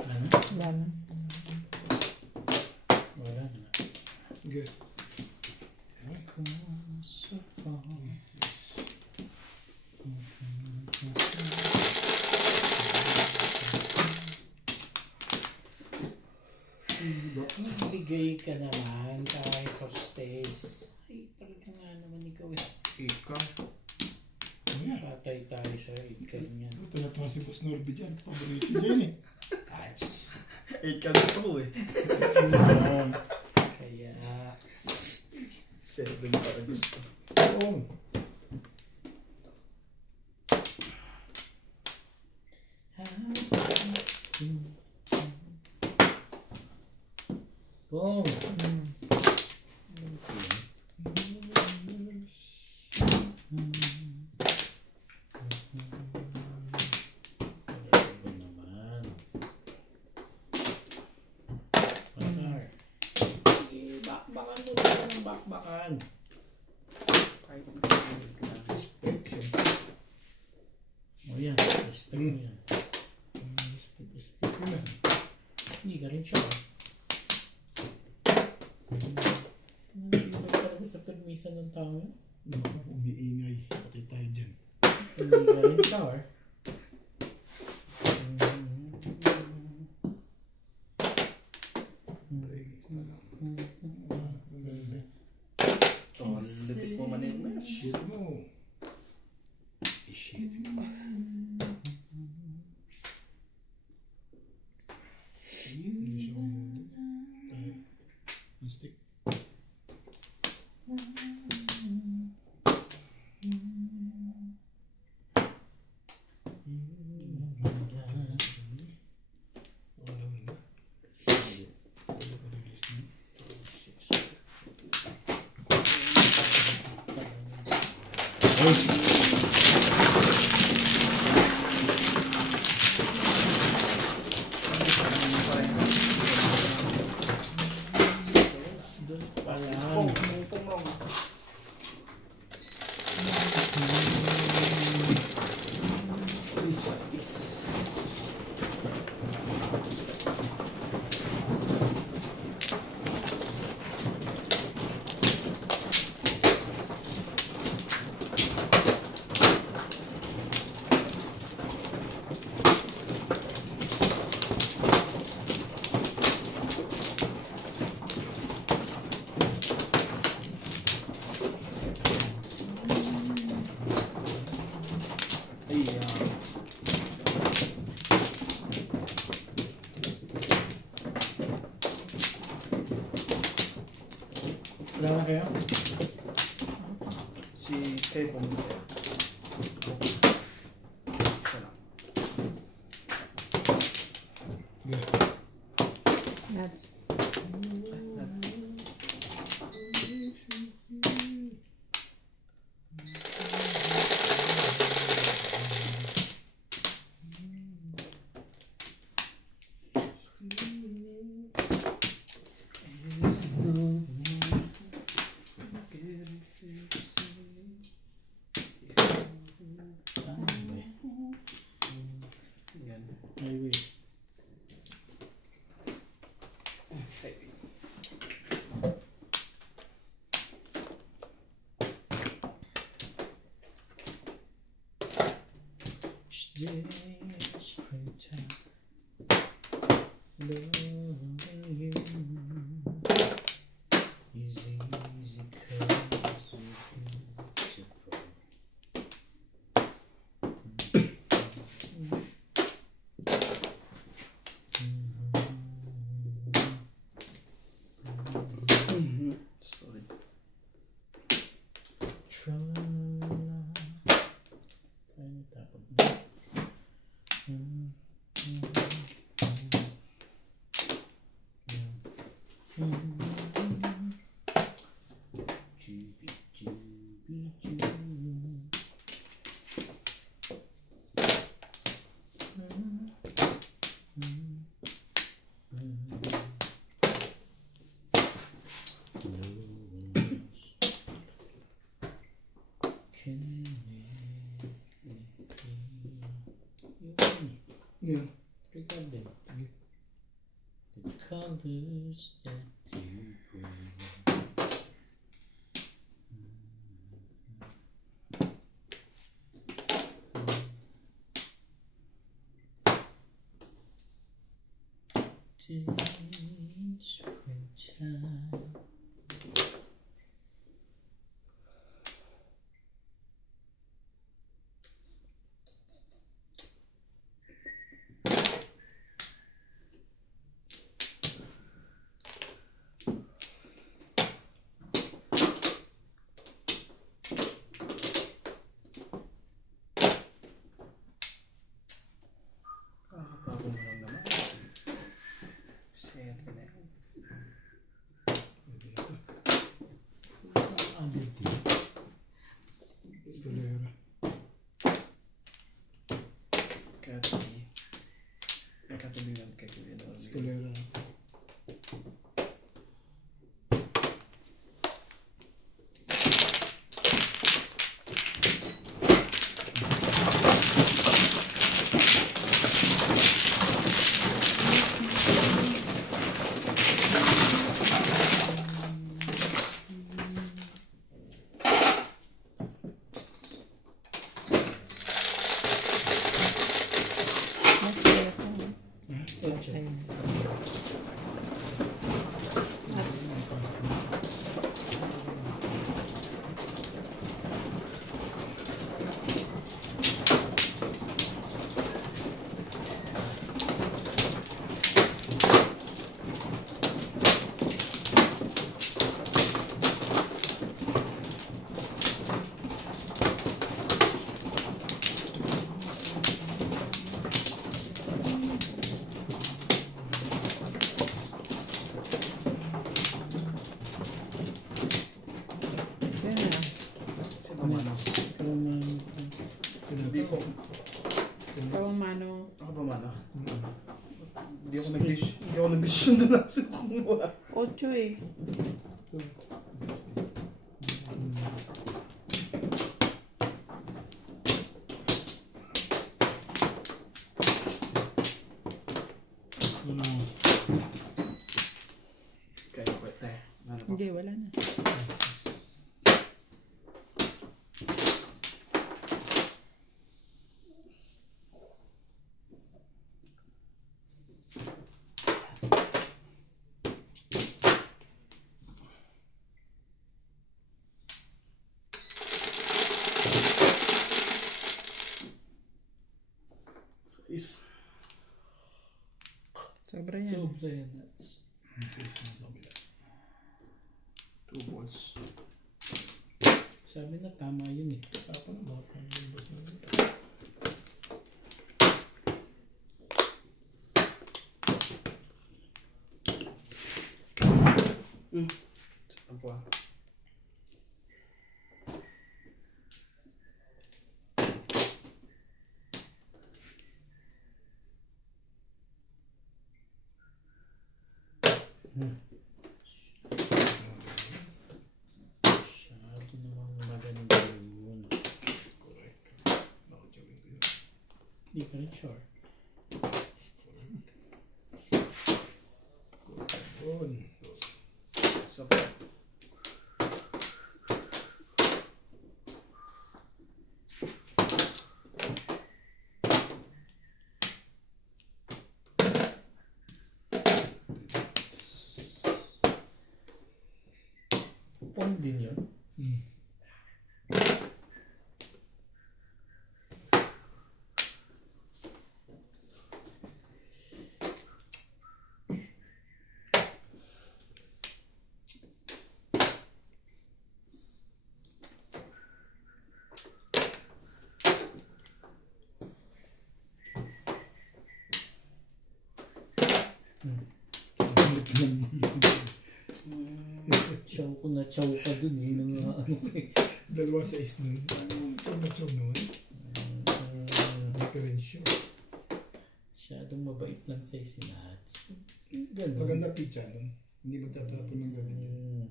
Ano? Wala na. Wala na. Okay. Bigay ka naman kahit hostess. Ay, talaga nga naman ikaw eh. Ika. Patay tayo sa ikal niyan. Ito na tuwa si Boss Norby dyan. Paborito dyan eh. Ika gusto ko eh. Kaya, 7 para gusto. Oo. boom! Ano naman? Patar. Bakbakan mo sila ng bakbakan. Respect. O yan, respect mo yan. Respect mo na. Hindi ka rin siya. Hindi ka talaga sa permisan ng tao. Umiingay. Patay tayo dyan. Hindi ka rin siya. Oh, lupit mo manin. Shit mo. Shit mo. Stick. Doon pa Oh, lang. pumrong. Wala na kayo? Si Kevin. That's day, springtime, loving you is easy 'cause you're beautiful. Sorry. Tra-la-la. Ano tapos na? Jubi, jubi, jubi. Yeah. Regarding the colors that you bring. In springtime. Bago mo lang naman. Siyempre na yun. Escalera. Katabi. Ay, katabi nga kay Kuya Norby. Escalera. Hindi ko. Ikaw ang mano. Ako ba mana? Hindi ako nag-dish doon na sa kumuha. 8 eh. Kaya ko ito eh. Ano po? Hindi, wala na. Is Sobra yan. Sobra yan, nuts. 2 balls. Sabi na tama yun eh. Ako na mga pang-limbos na yun. Ano po ah? Masyado namang maganda yun. Correct. Nakajawin ko yun. Hindi ka rin sure. Yun. So po. Pupong din yun. Chow ka dun eh. Nang ano eh. 2-6 nun. Ano chow nun? Hindi ka rin sure. Masyadong mabait lang sa isinats. Ganun. Maganda pizza nun. Hindi magtatapon ng gabi yun.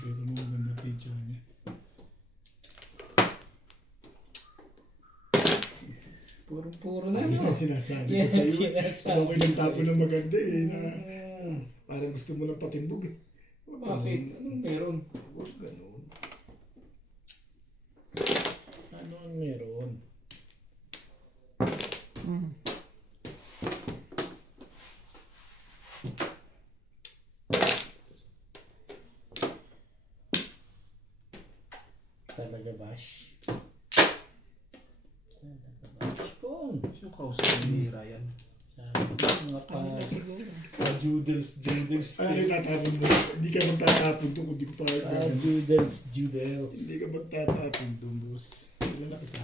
Pero mo maganda pizza niya. Puro na Yan no? ang sinasabi ko Yan sa ang iyo. sinasabi Ano ko yung tapon ng maganda eh. Na Mm. parang gusto mo ng patimbog eh. Bakit? Anong meron? Huwag ganun. Ano ang meron? Talaga bash? Talaga bash? Kung Yung kausap ni Ryan. sabi ko mga Siguro. Judels. Ay, tatapon mo. Hindi ka magtatapon doon kung di ko pa gagawin. Judels. Hindi ka magtatapon doon, boss. Kilala kita.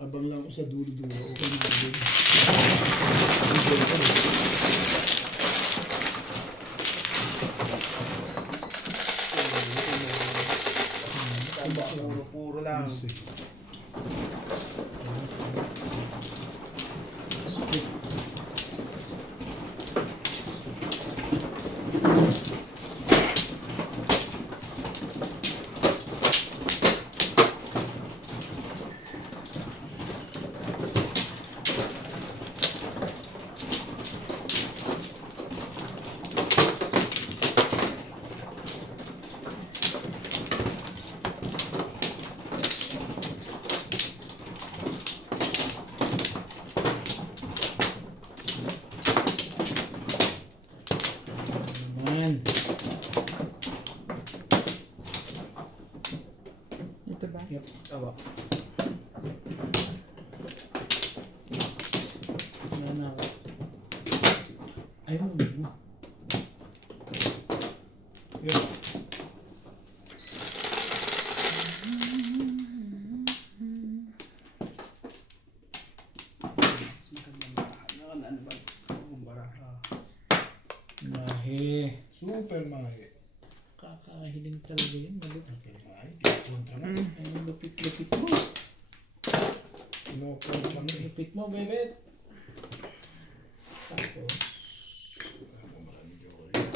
Abang lang ako sa dulo-dulo. Okay na doon. Puro lang. Man. Ito ba? Yep. Aba. Ano na ako? Ay, mo. Yan. Mas magandang baraha. Ano ba gusto mong baraha? Mahe. Super mahi. Kakahiling talaga yun. Malupit. Super mahi. Kinakontra na. Ay, lupit-lupit mo. Kinakontra na eh. Lupit mo, bebet. Tapos, Maraming joke rin.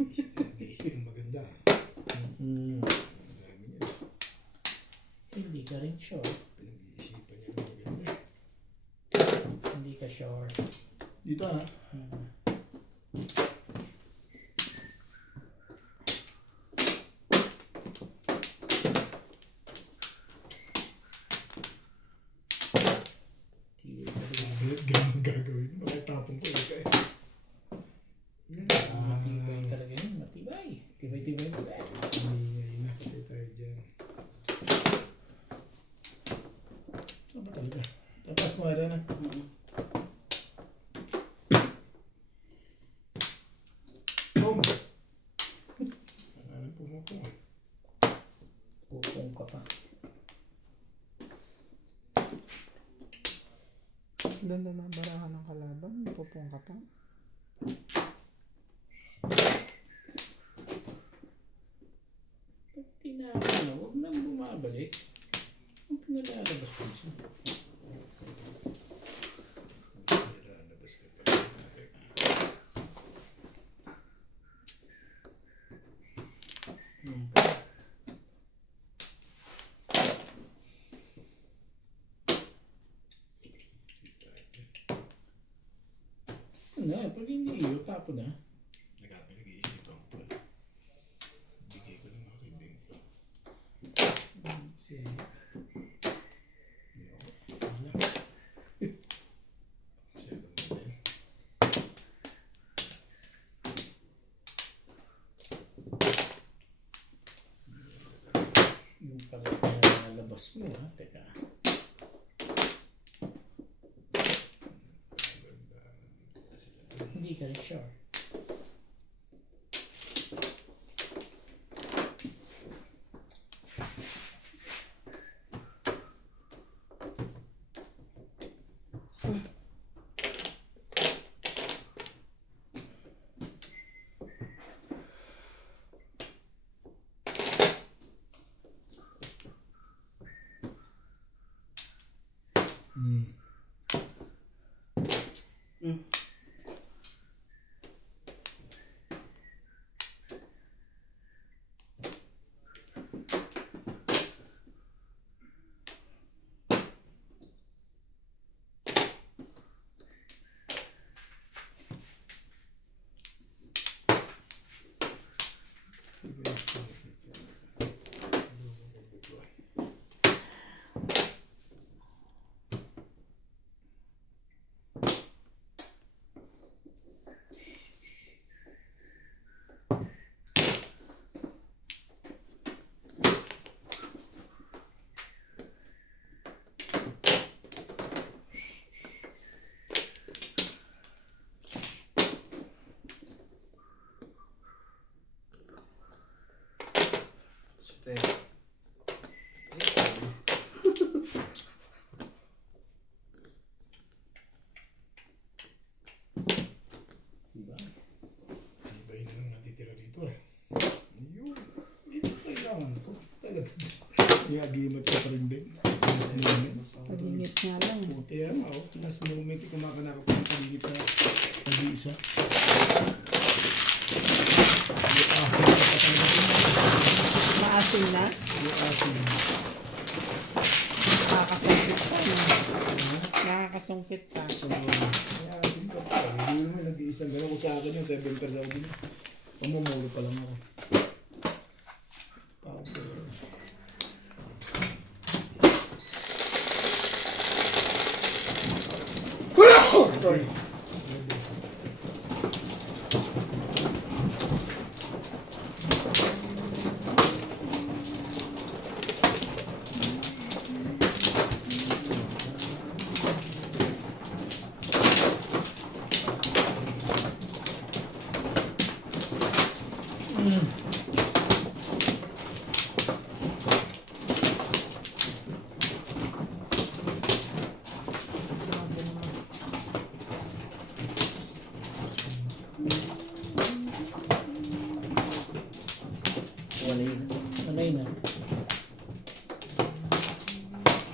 Nag-iisip ng maganda. mm, Ang dami niya. hindi ka rin sure. Pinag-iisipan niya ng maganda. Hindi ka sure. Dito ha. Mm. Tiwi ka rin. Bakit ganun gagawin? Makitapon ko eh. Matibay talaga yun. Matibay. Tibay-tibay mo ba? Ingay na. Patay tayo dyan. Ano ba talaga? Tapas mo rin ah. Boom! Ano po mo po? Pupong ka pa. Doon na barahan ng kalaban. Pupong ka pa. Pag tinapon na, huwag nang bumabalik. Huwag pinalalabas mo siya. Lalabas ka pa. Na, pag hindi iyo, tapo na. Nag-iisipan ko pala. Bigay ko ng mga kaibigan ko. Kasi, Wala. Kasi alam mo boss mo ha. Teka. Hindi ka rin sure. Diba? Iba yun na lang natitira dito eh. Ayun. Dito kailangan ko. Talaga. Iagimat ko pa rin din. Pagingit nga lang. Puti yan ako. Last moment kumakanaka pa ng pagingit na pag-iisa. Yung asin ka pa talaga. Maasin na. Yung asin. Nakakasungkit pa. Nakakasungkit pa. Yung asin ka pa. Hindi naman nag-iisang gano'n ko sa akin yung 7 pesos ako din. Pamumulo pa lang ako. Sorry. Sanay na.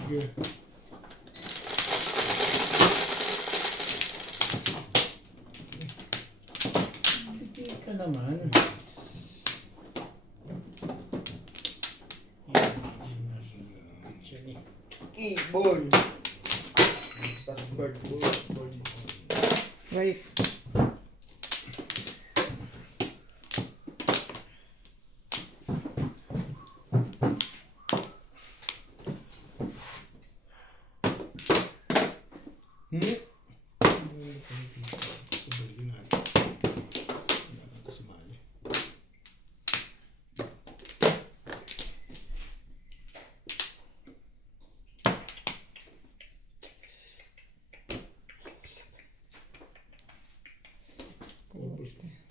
Yeah. Hindi ka naman. Actually. Keyboard. Password. Wait.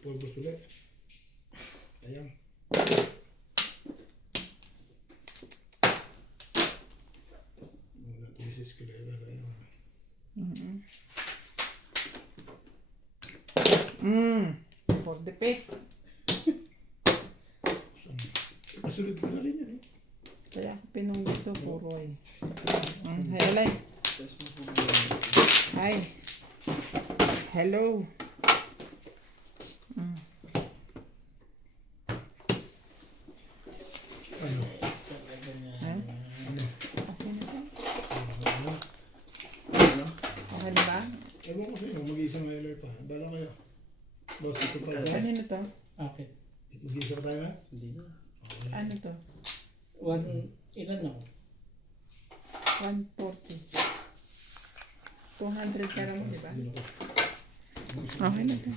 Pulbos ulit. Ayan. Mula ito yung escalera. For the pay. Kasunod ko na rin yan eh. Kaya ako pinunggit to, puro eh. Hello. Hi. Hello. Ano? Ha? Okay na ba? Okay na ba? Ewan ko sa inyo, mag-iisang highlight pa. Bala kayo. Boss, ito pa isa. Ano to? Akin. Mag-iisa pa tayo na? Hindi na. Ano to? Ilan ako? 140. 200 ka naman, di ba? Okay na to.